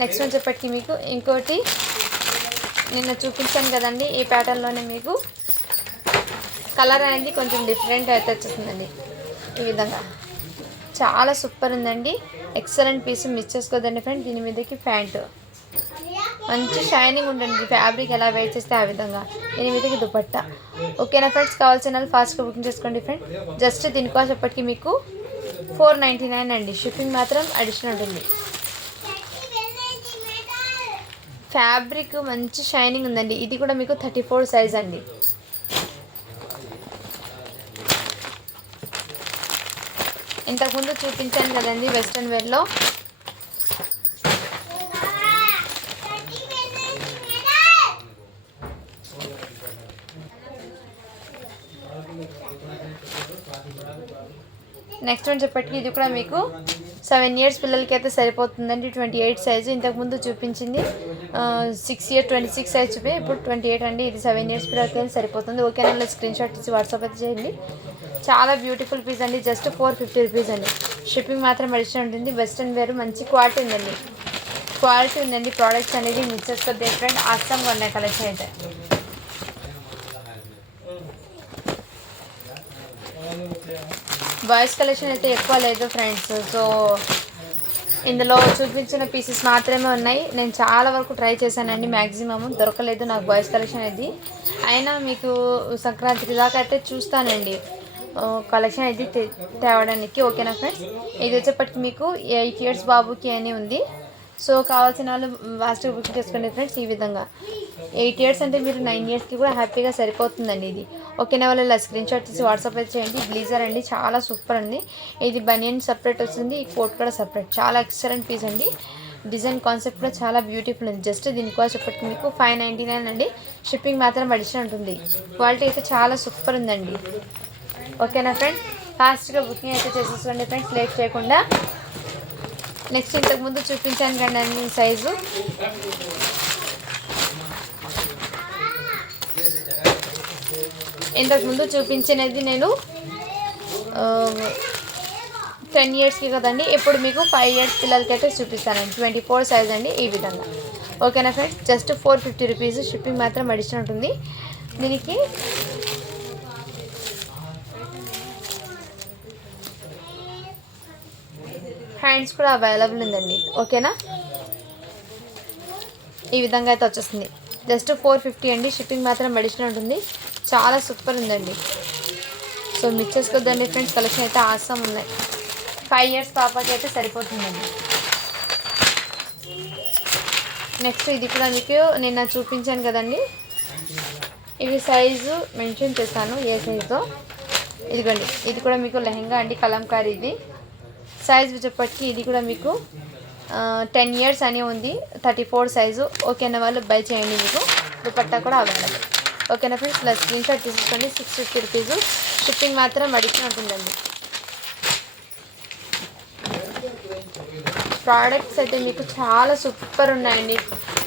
నెక్స్ట్ వచ్చేప్పటికి మీకు ఇంకోటి నిన్న చూపించాను కదండి, ఈ ప్యాటర్న్లోనే మీకు కలర్ అనేది కొంచెం డిఫరెంట్ అయితే వచ్చేసిందండి. ఈ విధంగా చాలా సూపర్ ఉందండి, ఎక్సలెంట్ పీస్, మిస్ చేసుకోదండి ఫ్రెండ్. దీని మీదకి ప్యాంటు మంచి షైనింగ్ ఉంటుంది, ఫ్యాబ్రిక్ ఎలా వేర్ చేస్తే ఆ విధంగా. దీని మీదకి దుపట్టా. ఓకేనా ఫ్రెండ్స్, కావాల్సిన వాళ్ళు ఫాస్ట్గా బుకింగ్ చేసుకోండి ఫ్రెండ్. జస్ట్ దీనికోసం ఎప్పటికీ మీకు 499 అండి, షిప్పింగ్ మాత్రం అడిషనల్ ఉంటుంది. ఫ్యాబ్రిక్ మంచి షైనింగ్ ఉందండి. ఇది కూడా మీకు 34 సైజ్ అండి. ఇంతకుముందు చూపించాను కదండి వెస్ట్రన్ వేర్లో, నెక్స్ట్ వన్ చెప్పటికి ఇది కూడా మీకు 7 years పిల్లలకి అయితే సరిపోతుందండి. 28 సైజు. ఇంతకుముందు చూపించింది 6 years 26 సైజ్ చూపి, ఇప్పుడు 28 అండి. ఇది 7 years పిల్లలకి అయితే సరిపోతుంది. ఓకేనా, స్క్రీన్ షాట్ ఇచ్చి వాట్సాప్ అయితే చేయండి. చాలా బ్యూటిఫుల్ పీస్ అండి, జస్ట్ 450 రూపీస్ అండి, షిప్పింగ్ మాత్రం అడిషనల్ ఉంటుంది. వెస్ట్రన్ వేర్ మంచి క్వాలిటీ ఉందండి, ప్రోడక్ట్స్ అనేది మిక్స్ చేసుకో డిఫరెంట్ ఆసంగా ఉన్నాయి కలెక్షన్ అయితే. బాయ్స్ కలెక్షన్ అయితే ఎక్కువ లేదు ఫ్రెండ్స్, సో ఇందులో చూపించిన పీసెస్ మాత్రమే ఉన్నాయి. నేను చాలా వరకు ట్రై చేశానండి, మ్యాక్సిమమ్ దొరకలేదు నాకు బాయ్స్ కలెక్షన్ అనేది. అయినా మీకు సంక్రాంతి దాకా అయితే చూస్తానండి కలెక్షన్ అయితే తేవడానికి. ఓకేనా ఫ్రెండ్స్, ఇది వచ్చేప్పటికి మీకు 8 years బాబుకి అని ఉంది. సో కావాల్సిన వాళ్ళు ఫాస్ట్గా బుక్ చేసుకోండి ఫ్రెండ్స్. ఈ విధంగా 8 years అంటే మీరు 9 yearsకి కూడా హ్యాపీగా సరిపోతుందండి ఇది. ఓకేనా, వాళ్ళు ఇలా స్క్రీన్ షాట్ తీసి వాట్సాప్ అయితే చేయండి. బ్లీజర్ అండి, చాలా సూపర్ అండి. ఇది బనియన్ సపరేట్ వస్తుంది, ఈ కోట్ కూడా సపరేట్, చాలా ఎక్సలెంట్ పీస్ అండి. డిజైన్ కాన్సెప్ట్ కూడా చాలా బ్యూటిఫుల్ ఉంది. జస్ట్ దీనికోసం చెప్పటికి మీకు 599 అండి, షిప్పింగ్ మాత్రం అడిషనల్ ఉంటుంది. క్వాలిటీ అయితే చాలా సూపర్ ఉందండి. ఓకేనా ఫ్రెండ్స్, ఫాస్ట్గా బుకింగ్ అయితే చేసేసుకోండి ఫ్రెండ్స్, లేట్ చేయకుండా. నెక్స్ట్ ఇంతకుముందు చూపించాను కండి అన్ని సైజు, ఇంతకుముందు చూపించినది నేను 10 yearsకి కదండి, ఇప్పుడు మీకు 5 years పిల్లలకైతే చూపిస్తానండి. 24 సైజ్ అండి, ఈ విధంగా. ఓకేనా ఫ్రెండ్స్, జస్ట్ 450 రూపీస్, షిప్పింగ్ మాత్రం అడిషనల్ ఉంటుంది. దీనికి హ్యాండ్స్ కూడా అవైలబుల్ ఉందండి. ఓకేనా, ఈ విధంగా అయితే వచ్చేస్తుంది. జస్ట్ 450 అండి, షిప్పింగ్ మాత్రం అడిషనల్ ఉంటుంది. చాలా సూపర్ ఉందండి. సో సో మిస్ చేసుకోవద్దండి ఫ్రెండ్స్, కలెక్షన్ అయితే ఆసం ఉన్నాయి. 5 years పాపకి అయితే సరిపోతుందండి. నెక్స్ట్ ఇది కూడా మీకు నిన్న చూపించాను కదండి, ఇవి సైజు మెన్షన్ చేశాను ఏ సైజుతో. ఇదిగోండి, ఇది కూడా మీకు లెహంగా అండి, కలంకారీ. ఇది సైజ్ వచ్చేప్పటికి ఇది కూడా మీకు 10 years అని ఉంది, 34 సైజు. ఓకేనా వాళ్ళు బై చేయండి, మీకు దుపట్టా కూడా అవైలబుల్. ఓకేనా ఫ్రెండ్స్, ఇలా స్క్రీన్ షాట్ తీసుకోండి. 650 రూపీస్. షిప్పింగ్ మాత్రం అడిషన్ ఉంటుందండి. ప్రోడక్ట్స్ అయితే మీకు చాలా సూపర్ ఉన్నాయండి,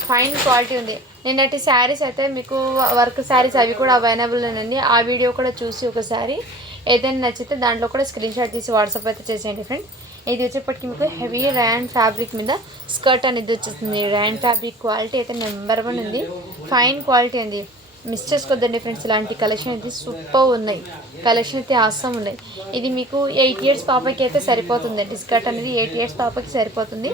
ఫైన్ క్వాలిటీ ఉంది. నిన్నటి శారీస్ అయితే మీకు వర్క్ శారీస్ అవి కూడా అవైలబుల్ ఉన్నాయండి. ఆ వీడియో కూడా చూసి ఒకసారి ఏదైనా నచ్చితే దాంట్లో కూడా స్క్రీన్ షాట్ తీసి వాట్సాప్ అయితే చేసేయండి ఫ్రెండ్స్. ఇది వచ్చేప్పటికి మీకు హెవీ ర్యాన్ ఫ్యాబ్రిక్ మీద స్కర్ట్ అనేది వచ్చేస్తుంది. ర్యాన్ ఫ్యాబ్రిక్ క్వాలిటీ అయితే నెంబర్ 1 ఉంది, ఫైన్ క్వాలిటీ ఉంది. మిస్ చేసుకోవద్దండి ఫ్రెండ్స్, ఇలాంటి కలెక్షన్ అయితే సూపర్ ఉన్నాయి, కలెక్షన్ అయితే ఆసం ఉన్నాయి. ఇది మీకు 8 years పాపకి అయితే సరిపోతుందండి. స్కర్ట్ అనేది 8 years పాపకి సరిపోతుంది,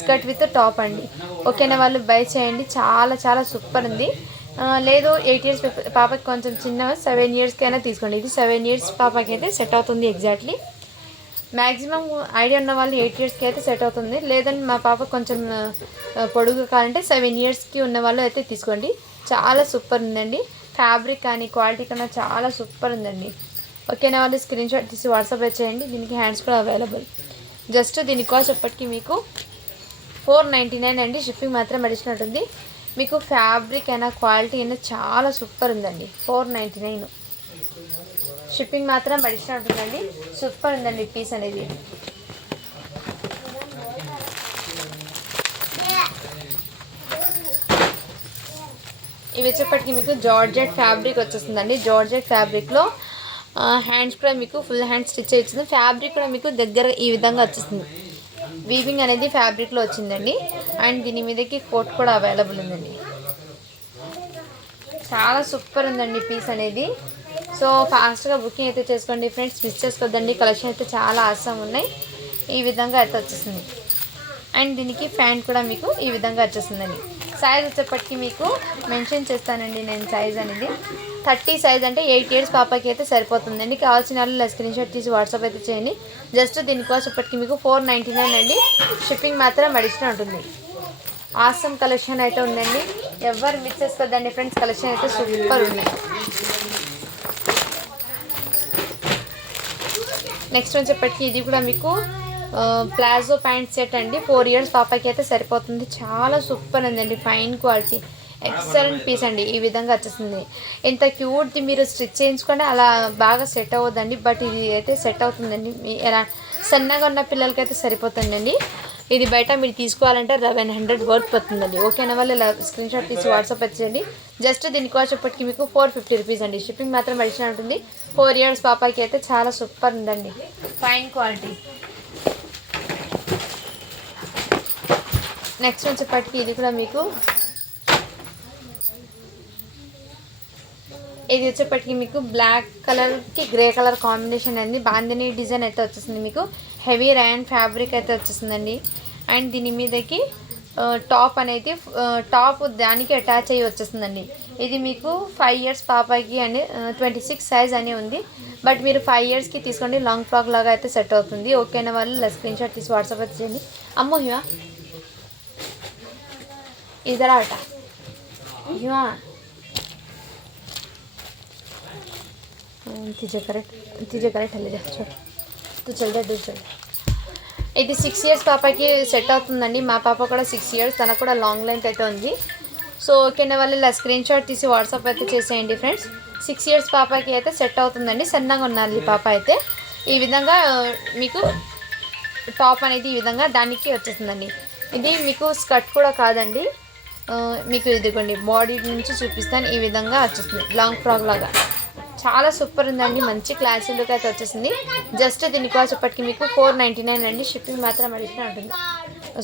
స్కర్ట్ విత్ టాప్ అండి. ఓకేనా వాళ్ళు బై చేయండి, చాలా చాలా సూపర్ ఉంది. లేదు 8 years పాపకి కొంచెం చిన్న 7 yearsకి అయినా తీసుకోండి. ఇది 7 years పాపకి అయితే సెట్ అవుతుంది ఎగ్జాక్ట్లీ. మ్యాక్సిమం ఐడియా ఉన్న వాళ్ళు 8 yearsకి అయితే సెట్ అవుతుంది. లేదంటే మా పాప కొంచెం పొడుగు కావాలంటే 7 yearsకి ఉన్న వాళ్ళు అయితే తీసుకోండి. చాలా సూపర్ ఉందండి, ఫ్యాబ్రిక్ కానీ క్వాలిటీ కన్నా చాలా సూపర్ ఉందండి. ఓకేనా వాళ్ళు స్క్రీన్ షాట్ తీసి వాట్సాప్ చేయండి. దీనికి హ్యాండ్స్ కూడా అవైలబుల్. జస్ట్ దీని కాస్ట్ ఎప్పటికీ మీకు 499 అండి. షిప్పింగ్ మాత్రం అడిషనల్ ఉంటుంది. మీకు ఫ్యాబ్రిక్ అయినా క్వాలిటీ అయినా చాలా సూపర్ ఉందండి. 499 షిప్పింగ్ మాత్రం అడిషనల్ ఉంటుందండి. సూపర్ ఉందండి పీస్ అనేది. ఇవి వచ్చేప్పటికి మీకు జార్జెట్ ఫ్యాబ్రిక్ వచ్చేస్తుందండి. జార్జెట్ ఫ్యాబ్రిక్లో హ్యాండ్స్ కూడా మీకు ఫుల్ హ్యాండ్ స్టిచ్ వచ్చింది. ఫ్యాబ్రిక్ కూడా మీకు దగ్గర ఈ విధంగా వచ్చేస్తుంది. వీవింగ్ అనేది ఫ్యాబ్రిక్లో వచ్చిందండి. అండ్ దీని మీదకి కోట్ కూడా అవైలబుల్ ఉందండి. చాలా సూపర్ ఉందండి పీస్ అనేది. సో ఫాస్ట్గా బుకింగ్ అయితే చేసుకోండి ఫ్రెండ్స్, మిస్ చేసుకోవద్దండి. కలెక్షన్ అయితే చాలా ఆసం ఉన్నాయి. ఈ విధంగా అయితే వచ్చేస్తుంది. అండ్ దీనికి ప్యాంట్ కూడా మీకు ఈ విధంగా వచ్చేస్తుందండి. సైజ్ వచ్చేప్పటికి మీకు మెన్షన్ చేస్తానండి నేను సైజ్ అనేది. 30 సైజ్ అంటే 8 years పాపకి అయితే సరిపోతుందండి. కావాల్సిన వాళ్ళు స్క్రీన్ షాట్ తీసి వాట్సాప్ అయితే చేయండి. జస్ట్ దీనికి వచ్చేప్పటికి మీకు 499 అండి. షిప్పింగ్ మాత్రం అడిషనల్ ఉంటుంది. ఆసమ్ కలెక్షన్ అయితే ఉందండి, ఎవరు మిస్ చేసుకోవద్దండి ఫ్రెండ్స్, కలెక్షన్ అయితే సూపర్ ఉన్నాయి. నెక్స్ట్ వచ్చేప్పటికి ఇది కూడా మీకు ప్లాజో ప్యాంట్ సెట్ అండి. 4 years పాపకి అయితే సరిపోతుంది. చాలా సూపర్ ఉందండి, ఫైన్ క్వాలిటీ, ఎక్సలెంట్ పీస్ అండి. ఈ విధంగా వచ్చేస్తుంది. ఎంత క్యూట్ది, మీరు స్టిచ్ చేయించుకొని అలా బాగా సెట్ అవ్వదండి, బట్ ఇది అయితే సెట్ అవుతుందండి. ఎలా సన్నగా ఉన్న పిల్లలకి అయితే సరిపోతుందండి. ఇది బయట మీరు తీసుకోవాలంటే 1100 వర్త్ పడుతుందండి. ఓకేనా వాళ్ళు ఇలా స్క్రీన్ షాట్ తీసి వాట్సాప్ వచ్చేయండి. జస్ట్ దీనికి వచ్చేప్పటికి మీకు 450 రూపీస్ అండి. షిప్పింగ్ మాత్రం అడిషనల్ ఉంటుంది. 4 years పాపకి అయితే చాలా సూపర్ ఉందండి, ఫైన్ క్వాలిటీ. నెక్స్ట్ వచ్చేప్పటికి ఇది కూడా మీకు ఇది వచ్చేప్పటికి మీకు బ్లాక్ కలర్కి గ్రే కలర్ కాంబినేషన్ అనేది బాందిని డిజైన్ అయితే వచ్చేస్తుంది. మీకు హెవీ ర్యాన్ ఫ్యాబ్రిక్ అయితే వచ్చేస్తుందండి. అండ్ దీని మీదకి టాప్ అనేది టాప్ దానికి అటాచ్ అయ్యి వచ్చేస్తుందండి. ఇది మీకు 5 years పాపకి అండి, 26 సైజ్ అని ఉంది. బట్ మీరు 5 yearsకి తీసుకోండి, లాంగ్ ఫ్రాక్ లాగా అయితే సెట్ అవుతుంది. ఓకేనా వాళ్ళు స్క్రీన్ షాట్ తీసి వాట్సాప్ అయితే చేయండి. అమ్మో హివా इधर आटा ह्यूँ तुझे करेक्ट हले जा छोड़ तू चल जा दूर चल. ఇది 6 years పాపకి సెట్ అవుతుందండి. మా పాప కూడా 6 years, తనకు కూడా లాంగ్ లెంత్ అయితే ఉంది. సో ఓకేనా వాళ్ళు ఇలా స్క్రీన్ షాట్ తీసి వాట్సాప్ అయితే చేసేయండి ఫ్రెండ్స్. 6 years పాపకి అయితే సెట్ అవుతుందండి. సన్నగా ఉన్నది పాప అయితే. ఈ విధంగా మీకు టాప్ అనేది ఈ విధంగా దానికి వచ్చేస్తుందండి. ఇది మీకు స్కర్ట్ కూడా కాదండి, మీకు ఇదిగోండి బాడీ నుంచి చూపిస్తాను. ఈ విధంగా వచ్చేస్తుంది, లాంగ్ ఫ్రాక్ లాగా. చాలా సూపర్ ఉందండి, మంచి క్లాసీ లుక్ అయితే వచ్చేసింది. జస్ట్ దీనికి వచ్చేప్పటికి మీకు 499 అండి. షిప్పింగ్ మాత్రం అడిషనల్ ఉంటుంది.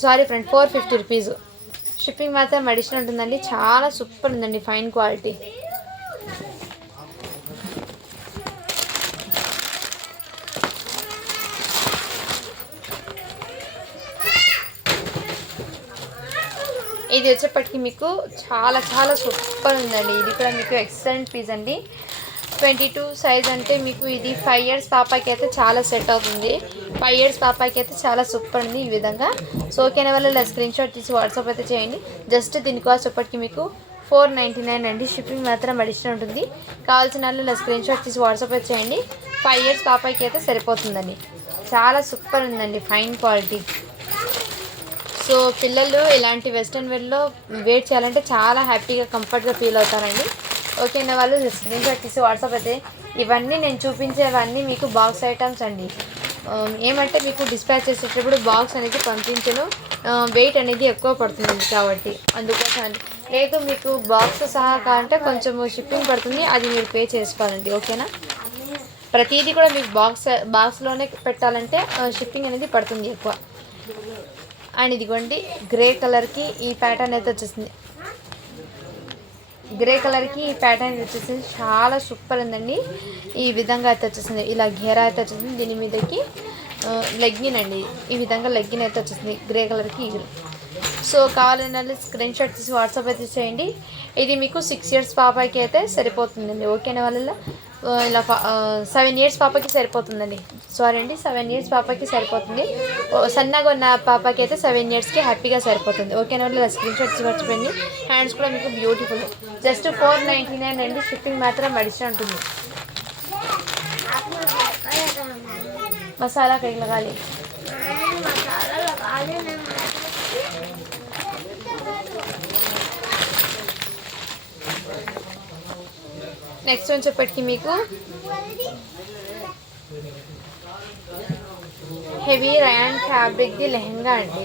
Sorry friend, 450 rupees. షిప్పింగ్ మాత్రం అడిషనల్ ఉంటుందండి. చాలా సూపర్ ఉందండి, ఫైన్ క్వాలిటీ. ఇది వచ్చేప్పటికి మీకు చాలా చాలా సూపర్ ఉందండి. ఇది కూడా మీకు ఎక్సలెంట్ పీస్ అండి. 22 సైజ్ అంటే మీకు ఇది 5 ఇయర్స్ పాపకి అయితే చాలా సెట్ అవుతుంది. 5 ఇయర్స్ పాపకి అయితే చాలా సూపర్ ఉంది ఈ విధంగా. సో ఓకేనా వాళ్ళు ఇలా స్క్రీన్ షాట్ తీసి వాట్సాప్ అయితే చేయండి. జస్ట్ దీని కాస్ట్ ఇప్పటికి మీకు 499 అండి. షిప్పింగ్ మాత్రం అడిషనల్ ఉంటుంది. కావాల్సిన వాళ్ళు ఇలా స్క్రీన్ షాట్ తీసి వాట్సాప్ అయితే చేయండి. 5 ఇయర్స్ పాపకి అయితే సరిపోతుందండి. చాలా సూపర్ ఉందండి, ఫైన్ క్వాలిటీ. సో పిల్లలు ఇలాంటి వెస్ట్రన్ వేర్లో వేర్ చేయాలంటే చాలా హ్యాపీగా కంఫర్ట్గా ఫీల్ అవుతారండి. ఓకేనా వాళ్ళు స్క్రీన్ షాట్ తీసి వాట్సాప్ అయితే. ఇవన్నీ నేను చూపించేవన్నీ మీకు బాక్స్ ఐటమ్స్ అండి. ఏమంటే మీకు డిస్పాచ్ చేసేటప్పుడు బాక్స్ అనేది పంపించను, వెయిట్ అనేది ఎక్కువ పడుతుంది కాబట్టి అందుకోసం. లేదు మీకు బాక్స్ సహా కావాలంటే కొంచెం షిప్పింగ్ పడుతుంది, అది మీరు పే చేసుకోవాలండి. ఓకేనా, ప్రతిదీ కూడా మీకు బాక్స్లోనే పెట్టాలంటే షిప్పింగ్ అనేది పడుతుంది ఎక్కువ. అండ్ ఇదిగోండి గ్రే కలర్కి ఈ ప్యాటర్న్ అయితే వచ్చేసింది. గ్రే కలర్కి ఈ ప్యాటర్న్ వచ్చేసింది, చాలా సూపర్ ఉందండి. ఈ విధంగా అయితే వచ్చేసింది, ఇలా ఘేరా అయితే వచ్చేసింది. దీని మీదకి లెగ్గిన్ అండి, ఈ విధంగా లెగ్గిన్ అయితే వచ్చేసింది గ్రే కలర్కి. సో కావాలన్నా స్క్రీన్ షాట్ తీసి వాట్సాప్ అయితే చేయండి. ఇది మీకు 6 ఇయర్స్ పాపకి అయితే సరిపోతుందండి. ఓకేనా వాళ్ళ ఇలా 7 ఇయర్స్ పాపకి సరిపోతుందండి. సారీ అండి, 7 ఇయర్స్ పాపకి సరిపోతుంది. సన్నగా ఉన్న పాపకి అయితే 7 ఇయర్స్కి హ్యాపీగా సరిపోతుంది. ఓకేనా వాళ్ళు స్క్రీన్ షాట్ తీసి మర్చిపోయింది. హ్యాండ్స్ కూడా మీకు బ్యూటిఫుల్. జస్ట్ 499 అండి. షిప్పింగ్ మాత్రం అడిషనల్ ఉంటుంది. మసాలా కడిగి లగాలి. నెక్స్ట్ వచ్చేప్పటికి మీకు హెవీ రయాన్ ఫ్యాబ్రిక్ది లెహంగా అండి.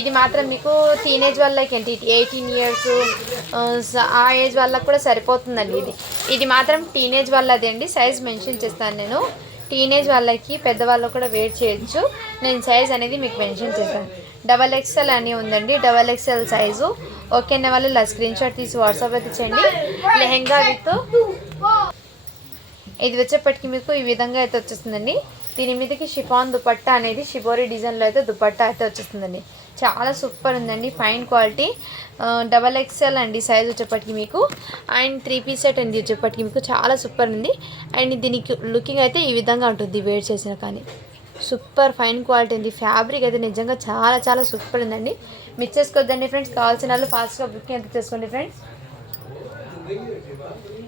ఇది మాత్రం మీకు టీనేజ్ వాళ్ళకి ఏంటి 18 ఇయర్స్ ఆ ఏజ్ వాళ్ళకి కూడా సరిపోతుందండి. ఇది మాత్రం టీనేజ్ వాళ్ళది అండి. సైజ్ మెన్షన్ చేస్తాను నేను. టీనేజ్ వాళ్ళకి పెద్దవాళ్ళకు కూడా వేర్ చేయొచ్చు. నేను సైజ్ అనేది మీకు మెన్షన్ చేస్తాను. XXL అని ఉందండి, XXL సైజు. ఓకేనా వాళ్ళు ఇలా స్క్రీన్ షాట్ తీసి వాట్సాప్ అయితే చేయండి. లెహంగా విత్ ఇది వచ్చేప్పటికి మీకు ఈ విధంగా అయితే వచ్చేస్తుందండి. దీని మీదకి షిఫాన్ దుపట్టా అనేది షిబోరి డిజైన్లో అయితే దుపట్టా అయితే వచ్చేస్తుందండి. చాలా సూపర్ ఉందండి, ఫైన్ క్వాలిటీ. XXL అండి సైజ్ వచ్చేప్పటికి మీకు. అండ్ 3 పీస్ సెట్ అండి వచ్చేప్పటికి మీకు చాలా సూపర్ ఉంది. అండ్ దీనికి లుకింగ్ అయితే ఈ విధంగా ఉంటుంది వేర్ చేసిన కానీ. సూపర్ ఫైన్ క్వాలిటీ ఉంది. ఫ్యాబ్రిక్ అయితే నిజంగా చాలా చాలా సూపర్ ఉందండి. మిస్ చేసుకోవద్దండి ఫ్రెండ్స్. కావాల్సిన వాళ్ళు ఫాస్ట్గా బుకింగ్ అయితే చేసుకోండి ఫ్రెండ్స్.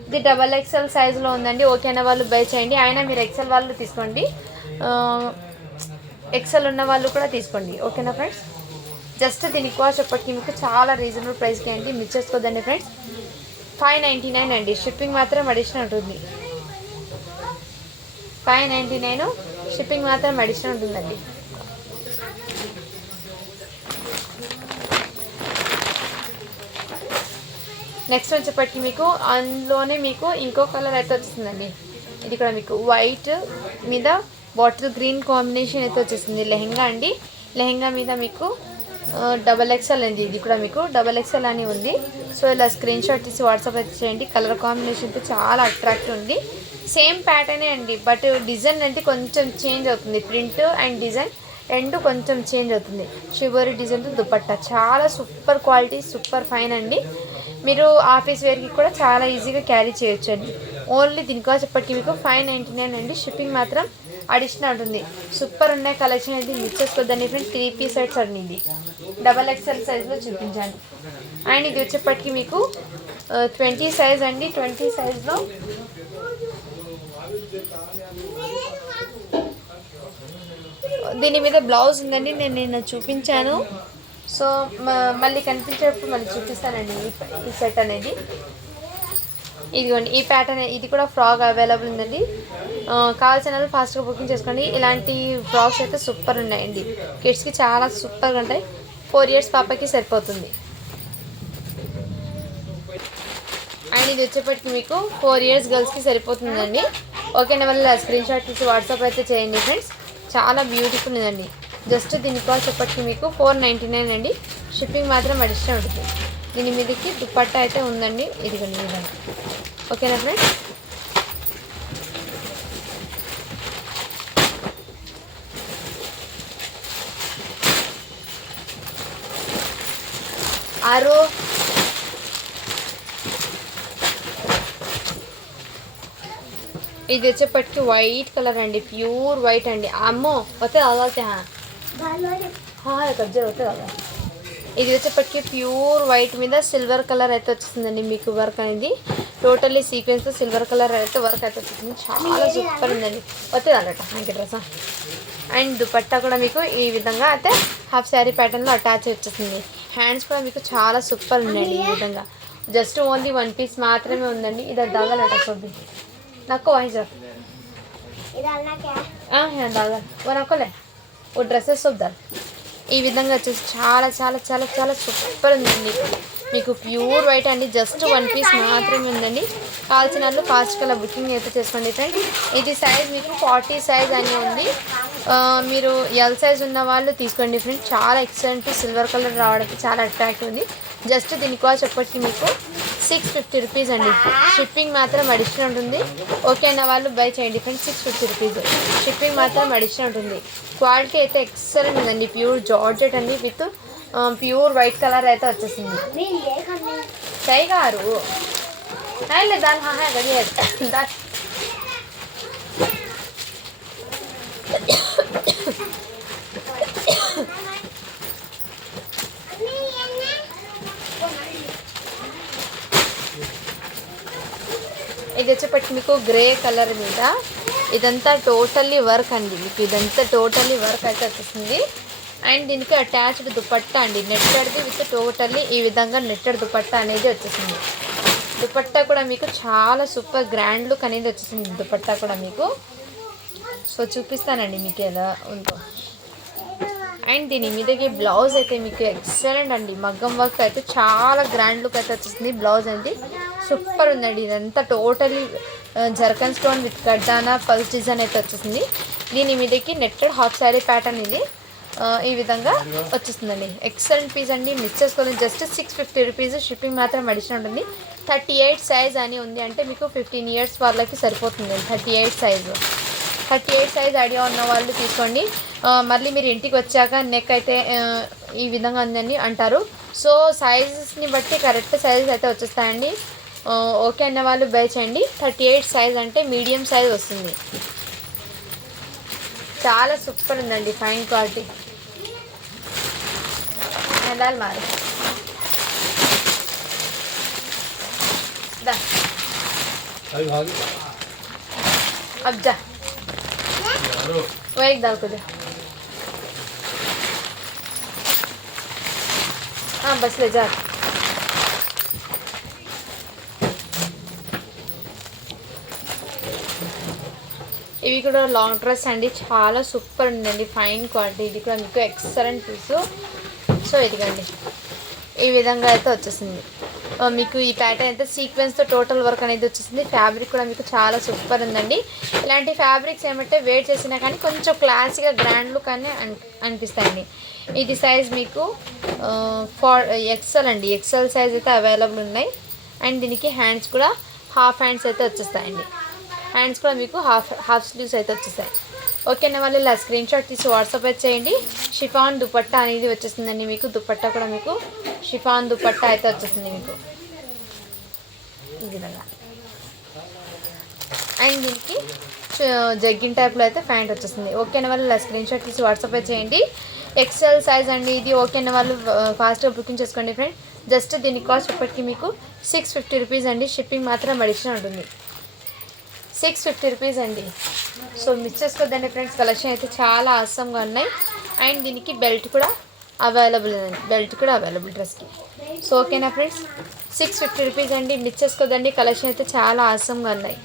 ఇది XXL సైజులో ఉందండి. ఓకేనా వాళ్ళు బై చేయండి. అయినా మీరు XL వాళ్ళు తీసుకోండి, XL ఉన్న వాళ్ళు కూడా తీసుకోండి. ఓకేనా ఫ్రెండ్స్. జస్ట్ దీని కాస్ట్ ఎప్పటికీ మీకు చాలా రీజనబుల్ ప్రైస్కి అండి. మిస్ చేసుకోవద్దండి ఫ్రెండ్స్. 599 అండి. షిప్పింగ్ మాత్రం అడిషనల్ ఉంటుంది. 599 షిప్పింగ్ మాత్రం అడిషనల్ ఉంటుందండి. నెక్స్ట్ వచ్చేప్పటికి మీకు అందులోనే మీకు ఇంకో కలర్ అయితే వచ్చిందండి. ఇది కూడా మీకు వైట్ మీద బాటిల్ గ్రీన్ కాంబినేషన్ అయితే వచ్చేసింది. లెహంగా అండి. లెహంగా మీద మీకు XXL అండి. ఇది కూడా మీకు XXL అని ఉంది. సో ఇలా స్క్రీన్ షాట్ తీసి వాట్సాప్ అయితే చేయండి. కలర్ కాంబినేషన్తో చాలా అట్రాక్టివ్ ఉంది. సేమ్ ప్యాటర్నే అండి, బట్ డిజైన్ అంటే కొంచెం చేంజ్ అవుతుంది. ప్రింట్ అండ్ డిజైన్ రెండు కొంచెం చేంజ్ అవుతుంది. షిబోరి డిజైన్తో దుపట్టా చాలా సూపర్ క్వాలిటీ, సూపర్ ఫైన్ అండి. మీరు ఆఫీస్ వేర్కి కూడా చాలా ఈజీగా క్యారీ చేయొచ్చు అండి. ఓన్లీ దీనికోసం చెప్పటికి మీకు 599 అండి. షిప్పింగ్ మాత్రం అడిషనల్ ఉంటుంది. సూపర్ ఉన్నాయి కలెక్షన్ అయితే మిస్ చేసుకోవద్దండి ఫ్రెండ్స్. 3 పీస్ సెట్స్ అండి. ఇది XXL సైజ్లో చూపించాను. అండ్ ఇది వచ్చేప్పటికి మీకు 20 సైజ్ అండి. 20 సైజ్లో దీని మీద బ్లౌజ్ ఉందండి. నేను నిన్న చూపించాను. సో మళ్ళీ కనిపించేటప్పుడు మళ్ళీ చూపిస్తానండి ఈ సెట్ అనేది. ఇదిగోండి ఈ ప్యాటర్న్. ఇది కూడా ఫ్రాక్ అవైలబుల్ ఉందండి. కావాల్సిన వాళ్ళు ఫాస్ట్గా బుకింగ్ చేసుకోండి. ఇలాంటి ఫ్రాక్స్ అయితే సూపర్ ఉన్నాయండి. కిడ్స్కి చాలా సూపర్గా ఉంటాయి. 4 ఇయర్స్ పాపకి సరిపోతుంది. అండ్ ఇది వచ్చేప్పటికి మీకు 4 ఇయర్స్ గర్ల్స్కి సరిపోతుందండి. ఓకేనా వాళ్ళు స్క్రీన్ షాట్ తీసి వాట్సాప్ అయితే చేయండి ఫ్రెండ్స్. చాలా బ్యూటిఫుల్ ఉందండి. జస్ట్ దీని కాస్ట్ చెప్పటికి మీకు 499 అండి. షిప్పింగ్ మాత్రం అడిషనల్ ఉంటుంది. దీని మీదకి దుపట్టా అయితే ఉందండి. ఇదిగోండి విధంగా. ఓకేనా ఫ్రెండ్స్. ఆరు ఇది వచ్చేప్పటికి వైట్ కలర్ అండి, ప్యూర్ వైట్ అండి. అమ్మో వస్తే అదాతే కబ్జా వస్తే కదా. ఇది వచ్చేప్పటికి ప్యూర్ వైట్ మీద సిల్వర్ కలర్ అయితే వచ్చేసిందండి మీకు వర్క్ అనేది. టోటల్లీ సీక్వెన్స్ సిల్వర్ కలర్ అయితే వర్క్ అయితే వచ్చేసింది. చాలా సూపర్ ఉందండి. వస్తుంది అన్నట్టు మనకి డ్రెస్. అండ్ దుపట్టా కూడా మీకు ఈ విధంగా అయితే హాఫ్ శారీ ప్యాటర్న్లో అటాచ్ వచ్చేసింది. హ్యాండ్స్ కూడా మీకు చాలా సూపర్ ఉందండి. ఈ విధంగా జస్ట్ ఓన్లీ 1 పీస్ మాత్రమే ఉందండి. ఇది దాగాలట కొద్ది నాకు వాయి సార్ దాగా ఓ నక్కలే ఓ డ్రెస్సెస్ వద్దారు. ఈ విధంగా వచ్చేసి చాలా చాలా చాలా చాలా సూపర్ ఉందండి. మీకు ప్యూర్ వైట్ అండి. జస్ట్ 1 పీస్ మాత్రమే ఉందండి. కావాల్సిన వాళ్ళు ఫాస్ట్గా బుకింగ్ అయితే చేసుకోండి ఫ్రెండ్. ఇది సైజ్ మీకు 40 సైజ్ అని ఉంది. మీరు ఎల్ సైజ్ ఉన్న వాళ్ళు తీసుకోండి ఫ్రెండ్. చాలా ఎక్సలెంట్ సిల్వర్ కలర్ రావడానికి చాలా అట్రాక్టివ్ ఉంది. జస్ట్ దీని కాస్ట్ చెప్పొచ్చి మీకు 650 రూపీస్ అండి. షిప్పింగ్ మాత్రం అడిషనల్ ఉంటుంది. ఓకే అన్న వాళ్ళు బై చేయండి ఫ్రెండ్స్. 650 రూపీస్ షిప్పింగ్ మాత్రం అడిషనల్ ఉంటుంది. క్వాలిటీ అయితే ఎక్సలెంట్ ఉందండి. ప్యూర్ జార్జెట్ అండి విత్ ప్యూర్ వైట్ కలర్ అయితే వచ్చేసింది. సై గారు దాని దాని ఇది వచ్చేప్పటికి మీకు గ్రే కలర్ మీద ఇదంతా టోటల్లీ వర్క్ అండి. మీకు ఇదంతా టోటల్లీ వర్క్ అయితే వచ్చేసింది. అండ్ దీనికి అటాచ్డ్ దుపట్టా అండి, నెట్టెడ్ది విత్ టోటల్లీ ఈ విధంగా నెట్టెడ్ దుపట్టా అనేది వచ్చేసింది. దుపట్టా కూడా మీకు చాలా సూపర్ గ్రాండ్ లుక్ అనేది వచ్చేసింది. దుపట్టా కూడా మీకు సో చూపిస్తానండి మీకు ఎలా ఉందో. అండ్ దీని మీదకి బ్లౌజ్ అయితే మీకు ఎక్సలెంట్ అండి. మగ్గం వర్క్ అయితే చాలా గ్రాండ్ లుక్ అయితే వచ్చేసింది. బ్లౌజ్ అనేది సూపర్ ఉందండి. ఇదంతా టోటలీ జర్కన్ స్టోన్ విత్ కడ్డానా పల్స్ డిజైన్ అయితే వచ్చేసింది. దీని మీదకి నెట్టెడ్ హాఫ్ శారీ ప్యాటర్న్ ఇది ఈ విధంగా వచ్చేస్తుందండి. ఎక్సలెంట్ పీస్ అండి. మిస్ చేసుకోవాలి. Just 650 rupees. షిప్పింగ్ మాత్రం అడిషనల్ ఉంటుంది. 38 సైజ్ అని ఉంది. అంటే మీకు 15 ఇయర్స్ వాళ్ళకి సరిపోతుంది. 38 సైజు 38 సైజ్ ఐడియా ఉన్న వాళ్ళు తీసుకోండి. మళ్ళీ మీరు ఇంటికి వచ్చాక నెక్ అయితే ఈ విధంగా ఉందని అంటారు. సో సైజెస్ని బట్టి కరెక్ట్ సైజెస్ అయితే వచ్చేస్తాయండి. ఓకే అన్న వాళ్ళు బై చేయండి. 38 సైజ్ అంటే మీడియం సైజ్ వస్తుంది. చాలా సూపర్ ఉందండి. Fine quality. వెళ్ళాలి మరి अब जा वो एक दाल को दे. हाँ बस ले जा. ఇవి కూడా లాంగ్ డ్రెస్ అండి. చాలా సూపర్ ఉందండి. Fine quality. ఇది కూడా మీకు ఎక్సలెంట్ పీసు. సో ఇదిగండి ఈ విధంగా అయితే వచ్చేసింది. మీకు ఈ ప్యాటర్న్ అయితే సీక్వెన్స్తో టోటల్ వర్క్ అనేది వచ్చేసింది. ఫ్యాబ్రిక్ కూడా మీకు చాలా సూపర్ ఉందండి. ఇలాంటి ఫ్యాబ్రిక్స్ ఏమంటే వేర్ చేసినా కానీ కొంచెం క్లాసీగా గ్రాండ్ లుక్ అని అనిపిస్తాయండి. ఇది సైజ్ మీకు ఎక్సెల్ అండి. ఎక్సెల్ సైజ్ అయితే అవైలబుల్ ఉన్నాయి. అండ్ దీనికి హ్యాండ్స్ కూడా హాఫ్ హ్యాండ్స్ అయితే వచ్చేస్తాయండి. హ్యాండ్స్ కూడా మీకు హాఫ్ స్లీవ్స్ అయితే వచ్చేస్తాయి. ఓకేనా వాళ్ళు ఇలా స్క్రీన్ షాట్ తీసి వాట్సాప్ అయితే చేయండి. షిఫాన్ దుపట్టా అనేది వచ్చేసిందండి. మీకు దుపట్టా కూడా మీకు షిఫాన్ దుపట్టా అయితే వచ్చేసింది మీకు ఈ విధంగా. అండ్ దీనికి జగ్గిన్ టైప్లో అయితే ప్యాంట్ వచ్చేస్తుంది. ఓకేనా వాళ్ళు ఇలా స్క్రీన్ షాట్ తీసి వాట్సాప్ అయితే చేయండి. ఎక్సెల్ సైజ్ అండి ఇది. ఓకేనా వాళ్ళు ఫాస్ట్గా బుకింగ్ చేసుకోండి ఫ్రెండ్. జస్ట్ దీని కాస్ట్ ఇప్పటికీ మీకు 650 రూపీస్ అండి. షిప్పింగ్ మాత్రం అడిషనల్ ఉంటుంది. 650 రూపీస్ అండి. సో మిస్ చేసుకోవద్దండి ఫ్రెండ్స్. కలెక్షన్ అయితే చాలా ఆసంగా ఉన్నాయి. అండ్ దీనికి బెల్ట్ కూడా అవైలబుల్ అండి. బెల్ట్ కూడా అవైలబుల్ డ్రెస్కి. సో ఓకేనా ఫ్రెండ్స్ 650 రూపీస్ అండి. మిస్ చేసుకోవద్దండి. కలెక్షన్ అయితే చాలా ఆసంగా ఉన్నాయి.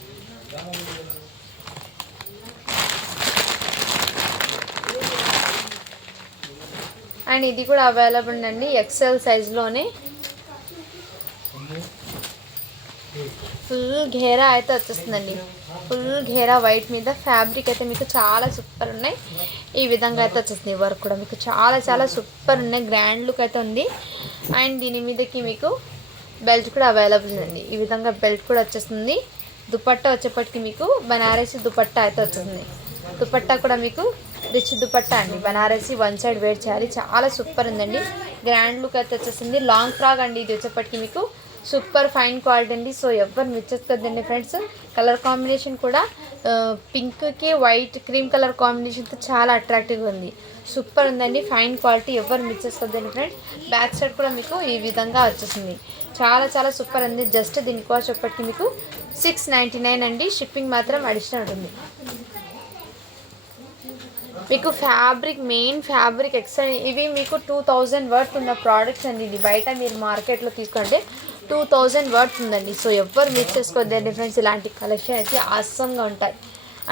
అండ్ ఇది కూడా అవైలబుల్ అండి. ఎక్సెల్ సైజ్లోనే ఫుల్ ఘేరా అయితే వచ్చేస్తుందండి. ఫుల్ ఘేరా వైట్ మీద ఫ్యాబ్రిక్ అయితే మీకు చాలా సూపర్ ఉన్నాయి. ఈ విధంగా అయితే వచ్చేస్తుంది. వర్క్ కూడా మీకు చాలా చాలా సూపర్ ఉన్నాయి. గ్రాండ్ లుక్ అయితే ఉంది. అండ్ దీని మీదకి మీకు బెల్ట్ కూడా అవైలబుల్ ఉందండి. ఈ విధంగా బెల్ట్ కూడా వచ్చేస్తుంది. దుపట్టా వచ్చేప్పటికి మీకు బనారసి దుపట్టా అయితే వచ్చేస్తుంది. దుపట్టా కూడా మీకు రిచ్ దుపట్టా అండి. బనారసి వన్ సైడ్ వేర్ చేయాలి. చాలా సూపర్ ఉందండి. గ్రాండ్ లుక్ అయితే వచ్చేసింది. లాంగ్ ఫ్రాక్ అండి. ఇది వచ్చేప్పటికి మీకు సూపర్ ఫైన్ క్వాలిటీ అండి. సో ఎవరు మిస్ చేసుకోవద్దండి ఫ్రెండ్స్. కలర్ కాంబినేషన్ కూడా పింక్కి వైట్ క్రీమ్ కలర్ కాంబినేషన్తో చాలా అట్రాక్టివ్గా ఉంది. సూపర్ ఉందండి. ఫైన్ క్వాలిటీ, ఎవరు మిస్ చేసుకోవద్దండి ఫ్రెండ్స్. బ్యాక్ సైడ్ కూడా మీకు ఈ విధంగా వచ్చేసింది. చాలా చాలా సూపర్ ఉంది. జస్ట్ దీని కాస్ట్ చెప్పటికి మీకు 699 అండి. షిప్పింగ్ మాత్రం అడిషనల్ ఉంటుంది. మీకు ఫ్యాబ్రిక్, మెయిన్ ఫ్యాబ్రిక్ ఎక్స్ట్రా, ఇవి మీకు 2000 వర్త్ ఉన్న ప్రోడక్ట్స్ అండి. ఇది బయట మీరు మార్కెట్లో తీసుకుంటే 2000 వర్త్ ఉందండి. సో ఎవ్వరు మిస్ చేసుకోవద్దండి ఫ్రెండ్స్. ఇలాంటి కలెక్షన్ అయితే ఆసంగా ఉంటాయి.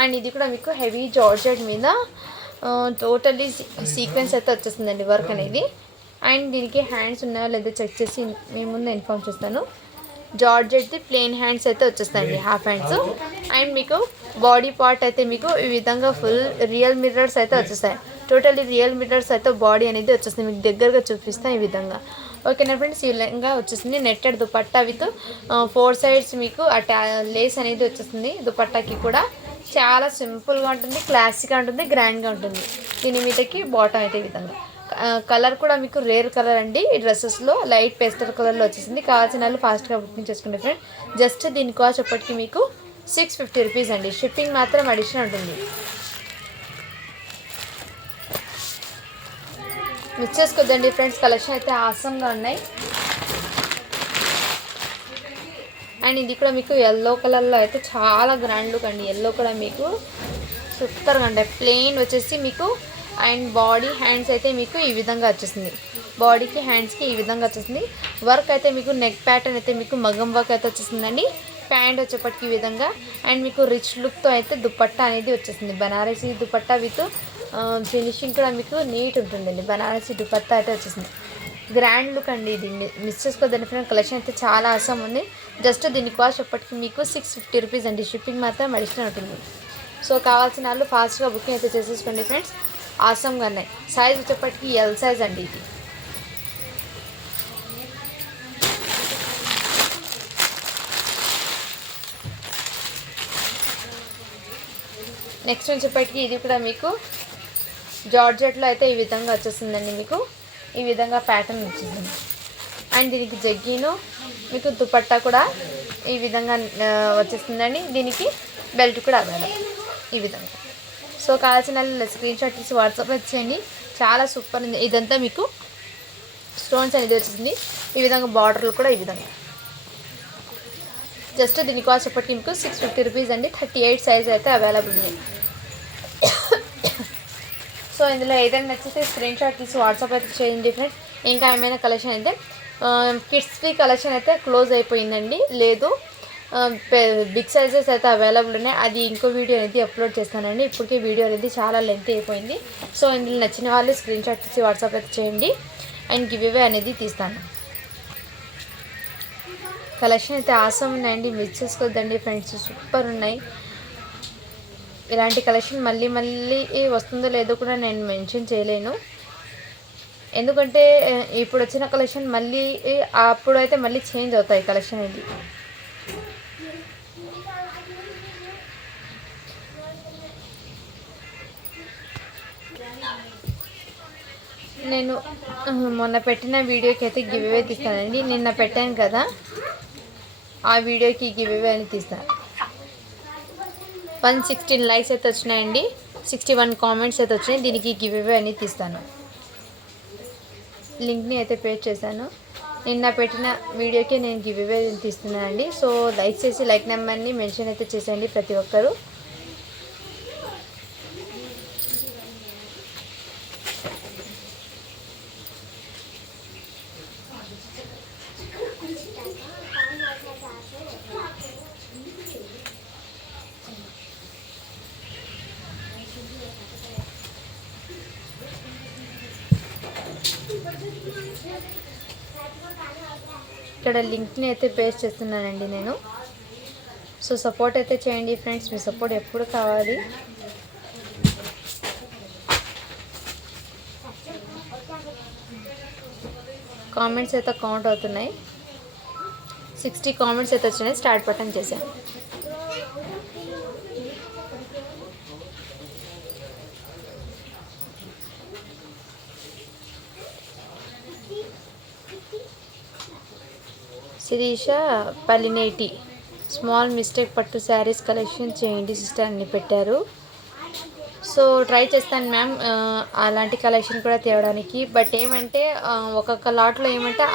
అండ్ ఇది కూడా మీకు హెవీ జార్జెట్ మీద టోటల్లీ సీక్వెన్స్ అయితే వచ్చేస్తుందండి వర్క్ అనేది. అండ్ దీనికి హ్యాండ్స్ ఉన్నాయో లేదో చెక్ చేసి మేము ముందు ఇన్ఫార్మ్ చేస్తాను. జార్జెట్ది ప్లెయిన్ హ్యాండ్స్ అయితే వచ్చేస్తాయండి, హాఫ్ హ్యాండ్స్. అండ్ మీకు బాడీ పార్ట్ అయితే మీకు ఈ విధంగా ఫుల్ రియల్ మిర్రర్స్ అయితే వచ్చేస్తాయి. టోటల్లీ రియల్ మిర్రర్స్ అయితే బాడీ అనేది వచ్చేస్తుంది. మీకు దగ్గరగా చూపిస్తాం ఈ విధంగా. ఓకేనా ఫ్రెండ్స్, ఈ విధంగా వచ్చేసింది. నెట్టెడ్ దుపట్టా విత్ 4 సైడ్స్ మీకు లేస్ అనేది వచ్చేస్తుంది. దుపట్టాకి కూడా చాలా సింపుల్గా ఉంటుంది, క్లాసిక్గా ఉంటుంది, గ్రాండ్గా ఉంటుంది. దీని మీదకి బాటమ్ అయితే ఈ విధంగా. కలర్ కూడా మీకు రేర్ కలర్ అండి. ఈ డ్రెస్సెస్లో లైట్ పేస్టల్ కలర్లో వచ్చేసింది. కావాల్సిన వాళ్ళు ఫాస్ట్గా బుకింగ్ చేసుకుంటే ఫ్రెండ్. జస్ట్ దీని కాస్ట్ ఎప్పటికీ మీకు 650 రూపీస్ అండి. షిప్పింగ్ మాత్రం అడిషనల్ ఉంటుంది. Miss చేసుకోద్దండి friends. కలెక్షన్ అయితే ఆసంగా ఉన్నాయి. అండ్ ఇది కూడా మీకు ఎల్లో కలర్లో అయితే చాలా గ్రాండ్ లుక్ అండి. ఎల్లో కూడా మీకు సూపర్గా ఉంటాయి. ప్లెయిన్ వచ్చేసి మీకు అండ్ బాడీ హ్యాండ్స్ అయితే మీకు ఈ విధంగా వచ్చేసింది. బాడీకి హ్యాండ్స్కి ఈ విధంగా వచ్చేసింది. వర్క్ అయితే మీకు నెక్ ప్యాటర్న్ అయితే మీకు మగం వర్క్ అయితే వచ్చేసిందండి. ప్యాంట్ వచ్చేప్పటికి ఈ విధంగా. అండ్ మీకు రిచ్ లుక్తో అయితే దుపట్టా అనేది వచ్చేసింది. బనారసి దుపట్టా విత్ ఫినిషింగ్ కూడా మీకు నీట్ ఉంటుందండి. బనారసి దుపట్టా అయితే వచ్చేసింది. గ్రాండ్ లుక్ అండి. ఇది మిస్ చేసుకోవద్దని ఫ్రెండ్. కలెక్షన్ అయితే చాలా అవసరం ఉంది. జస్ట్ దీని కాస్ట్ ఎప్పటికీ మీకు 650 రూపీస్ అండి. షిప్పింగ్ మాత్రం అడిషనల్ ఉంటుంది. సో కావాల్సిన వాళ్ళు ఫాస్ట్గా బుకింగ్ అయితే చేసేసుకోండి ఫ్రెండ్స్. ఆసంగా ఉన్నాయి. సైజ్ వచ్చేప్పటికి ఎల్ సైజ్ అండి ఇది. నెక్స్ట్ వచ్చేప్పటికి ఇది కూడా మీకు జార్జెట్లో అయితే ఈ విధంగా వచ్చేస్తుందండి. మీకు ఈ విధంగా ప్యాటర్న్ వచ్చేసింది. అండ్ దీనికి జగ్గీను మీకు దుపట్టా కూడా ఈ విధంగా వచ్చేస్తుందండి. దీనికి బెల్ట్ కూడా అవ్వాలి ఈ విధంగా. సో కావాల్సిన స్క్రీన్ షాట్ తీసి వాట్సాప్ వచ్చేయండి. చాలా సూపర్ ఉంది. ఇదంతా మీకు స్టోన్స్ అనేది వచ్చేసింది. ఈ విధంగా బార్డర్లు కూడా ఈ విధంగా. జస్ట్ దీని కాస్ట్ చెప్పటికి మీకు 650 రూపీస్ అండి. 38 సైజ్ అయితే అవైలబుల్ ఉంది. సో ఇందులో ఏదైనా నచ్చితే స్క్రీన్ షాట్ తీసి వాట్సాప్ అయితే చేయండి ఫ్రెండ్స్. ఇంకా ఏమైనా కలెక్షన్ అయితే కిడ్స్వి కలెక్షన్ అయితే క్లోజ్ అయిపోయిందండి. లేదు బిగ్ సైజెస్ అయితే అవైలబుల్ ఉన్నాయి. అది ఇంకో వీడియో అనేది అప్లోడ్ చేస్తానండి. ఇప్పటికే వీడియో అనేది చాలా లెంత్ అయిపోయింది. సో ఇందులో నచ్చిన వాళ్ళు స్క్రీన్ షాట్ తీసి వాట్సాప్ అయితే చేయండి. అండ్ గివ్ అవే అనేది తీస్తాను. కలెక్షన్ అయితే ఆసమ్ ఉన్నాయండి. మిస్ చేసుకోవద్దండి ఫ్రెండ్స్. సూపర్ ఉన్నాయి. ఇలాంటి కలెక్షన్ మళ్ళీ మళ్ళీ వస్తుందో లేదో కూడా నేను మెన్షన్ చేయలేను. ఎందుకంటే ఇప్పుడు వచ్చిన కలెక్షన్ మళ్ళీ అప్పుడైతే మళ్ళీ చేంజ్ అవుతాయి కలెక్షన్ ఇది. నేను మొన్న పెట్టిన వీడియోకి అయితే గివ్ అవే తీస్తానండి. నిన్న పెట్టాను కదా, ఆ వీడియోకి గివ్ అవే అని తీస్తాను. 116 లైక్స్ అయితే వచ్చినాయండి. 61 కామెంట్స్ అయితే వచ్చినాయి. దీనికి గివ్ అవే అని తీస్తాను. లింక్ని అయితే పేస్ట్ చేశాను. నిన్న పెట్టిన వీడియోకి నేను గివ్ అవే తీస్తున్నానండి. సో లైక్ చేసి లైక్ నెంబర్ని మెన్షన్ అయితే చేసేయండి ప్రతి ఒక్కరు. ఇక్కడ లింక్ని అయితే పేస్ట్ చేస్తున్నానండి నేను. సో సపోర్ట్ అయితే చేయండి ఫ్రెండ్స్. మీ సపోర్ట్ ఎప్పుడు కావాలి. కామెంట్స్ అయితే కౌంట్ అవుతున్నాయి. 60 కామెంట్స్ అయితే వచ్చినాయి. స్టార్ట్ బటన్ చేశాను. శిరీష పలినేటి. స్మాల్ మిస్టేక్ పట్టు శారీస్ కలెక్షన్ చేయండి సిస్టర్ అని పెట్టారు. సో ట్రై చేస్తాను మ్యామ్ అలాంటి కలెక్షన్ కూడా తేవడానికి. బట్ ఏమంటే ఒక్కొక్క లాట్లో ఏమంటే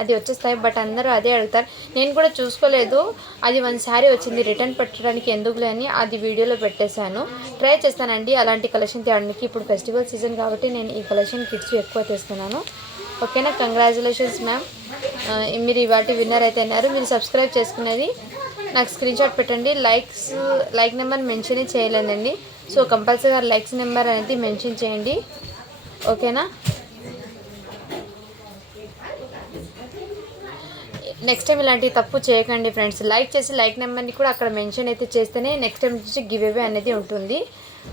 అది వచ్చేస్తాయి, బట్ అందరూ అదే అడుగుతారు. నేను కూడా చూసుకోలేదు, అది 1 శారీ వచ్చింది, రిటర్న్ పెట్టడానికి ఎందుకులే అని అది వీడియోలో పెట్టేశాను. ట్రై చేస్తానండి అలాంటి కలెక్షన్ తేవడానికి. ఇప్పుడు ఫెస్టివల్ సీజన్ కాబట్టి నేను ఈ కలెక్షన్ కిడ్స్ ఎక్కువ తెస్తున్నాను. ఓకేనా, కంగ్రాచులేషన్స్ మ్యామ్, మీరు ఇవాటి విన్నర్ అయితే అన్నారు. మీరు సబ్స్క్రైబ్ చేసుకునేది నాకు స్క్రీన్ షాట్ పెట్టండి. లైక్ నెంబర్ మెన్షన్ చేయలేదండి, సో కంపల్సరీగా లైక్స్ నెంబర్ అనేది మెన్షన్ చేయండి. ఓకేనా, నెక్స్ట్ టైం ఇలాంటి తప్పు చేయకండి ఫ్రెండ్స్. లైక్ చేసి లైక్ నెంబర్ని కూడా అక్కడ మెన్షన్ అయితే చేస్తేనే నెక్స్ట్ టైం నుంచి గివ్ అవే అనేది ఉంటుంది.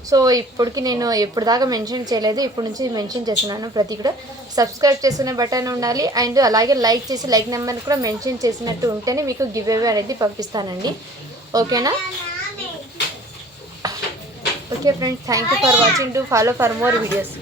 సో ఇప్పటికి నేను ఎప్పుడు దాకా మెన్షన్ చేయలేదు, ఇప్పుడు నుంచి మెన్షన్ చేస్తున్నాను. ప్రతి కూడా సబ్స్క్రైబ్ చేసుకునే బటన్ ఉండాలి, అండ్ అలాగే లైక్ చేసి లైక్ నెంబర్ని కూడా మెన్షన్ చేసినట్టు ఉంటేనే మీకు గివ్ అవే అనేది పంపిస్తానండి. ఓకేనా, okay friends, thank you for watching. To follow for more videos.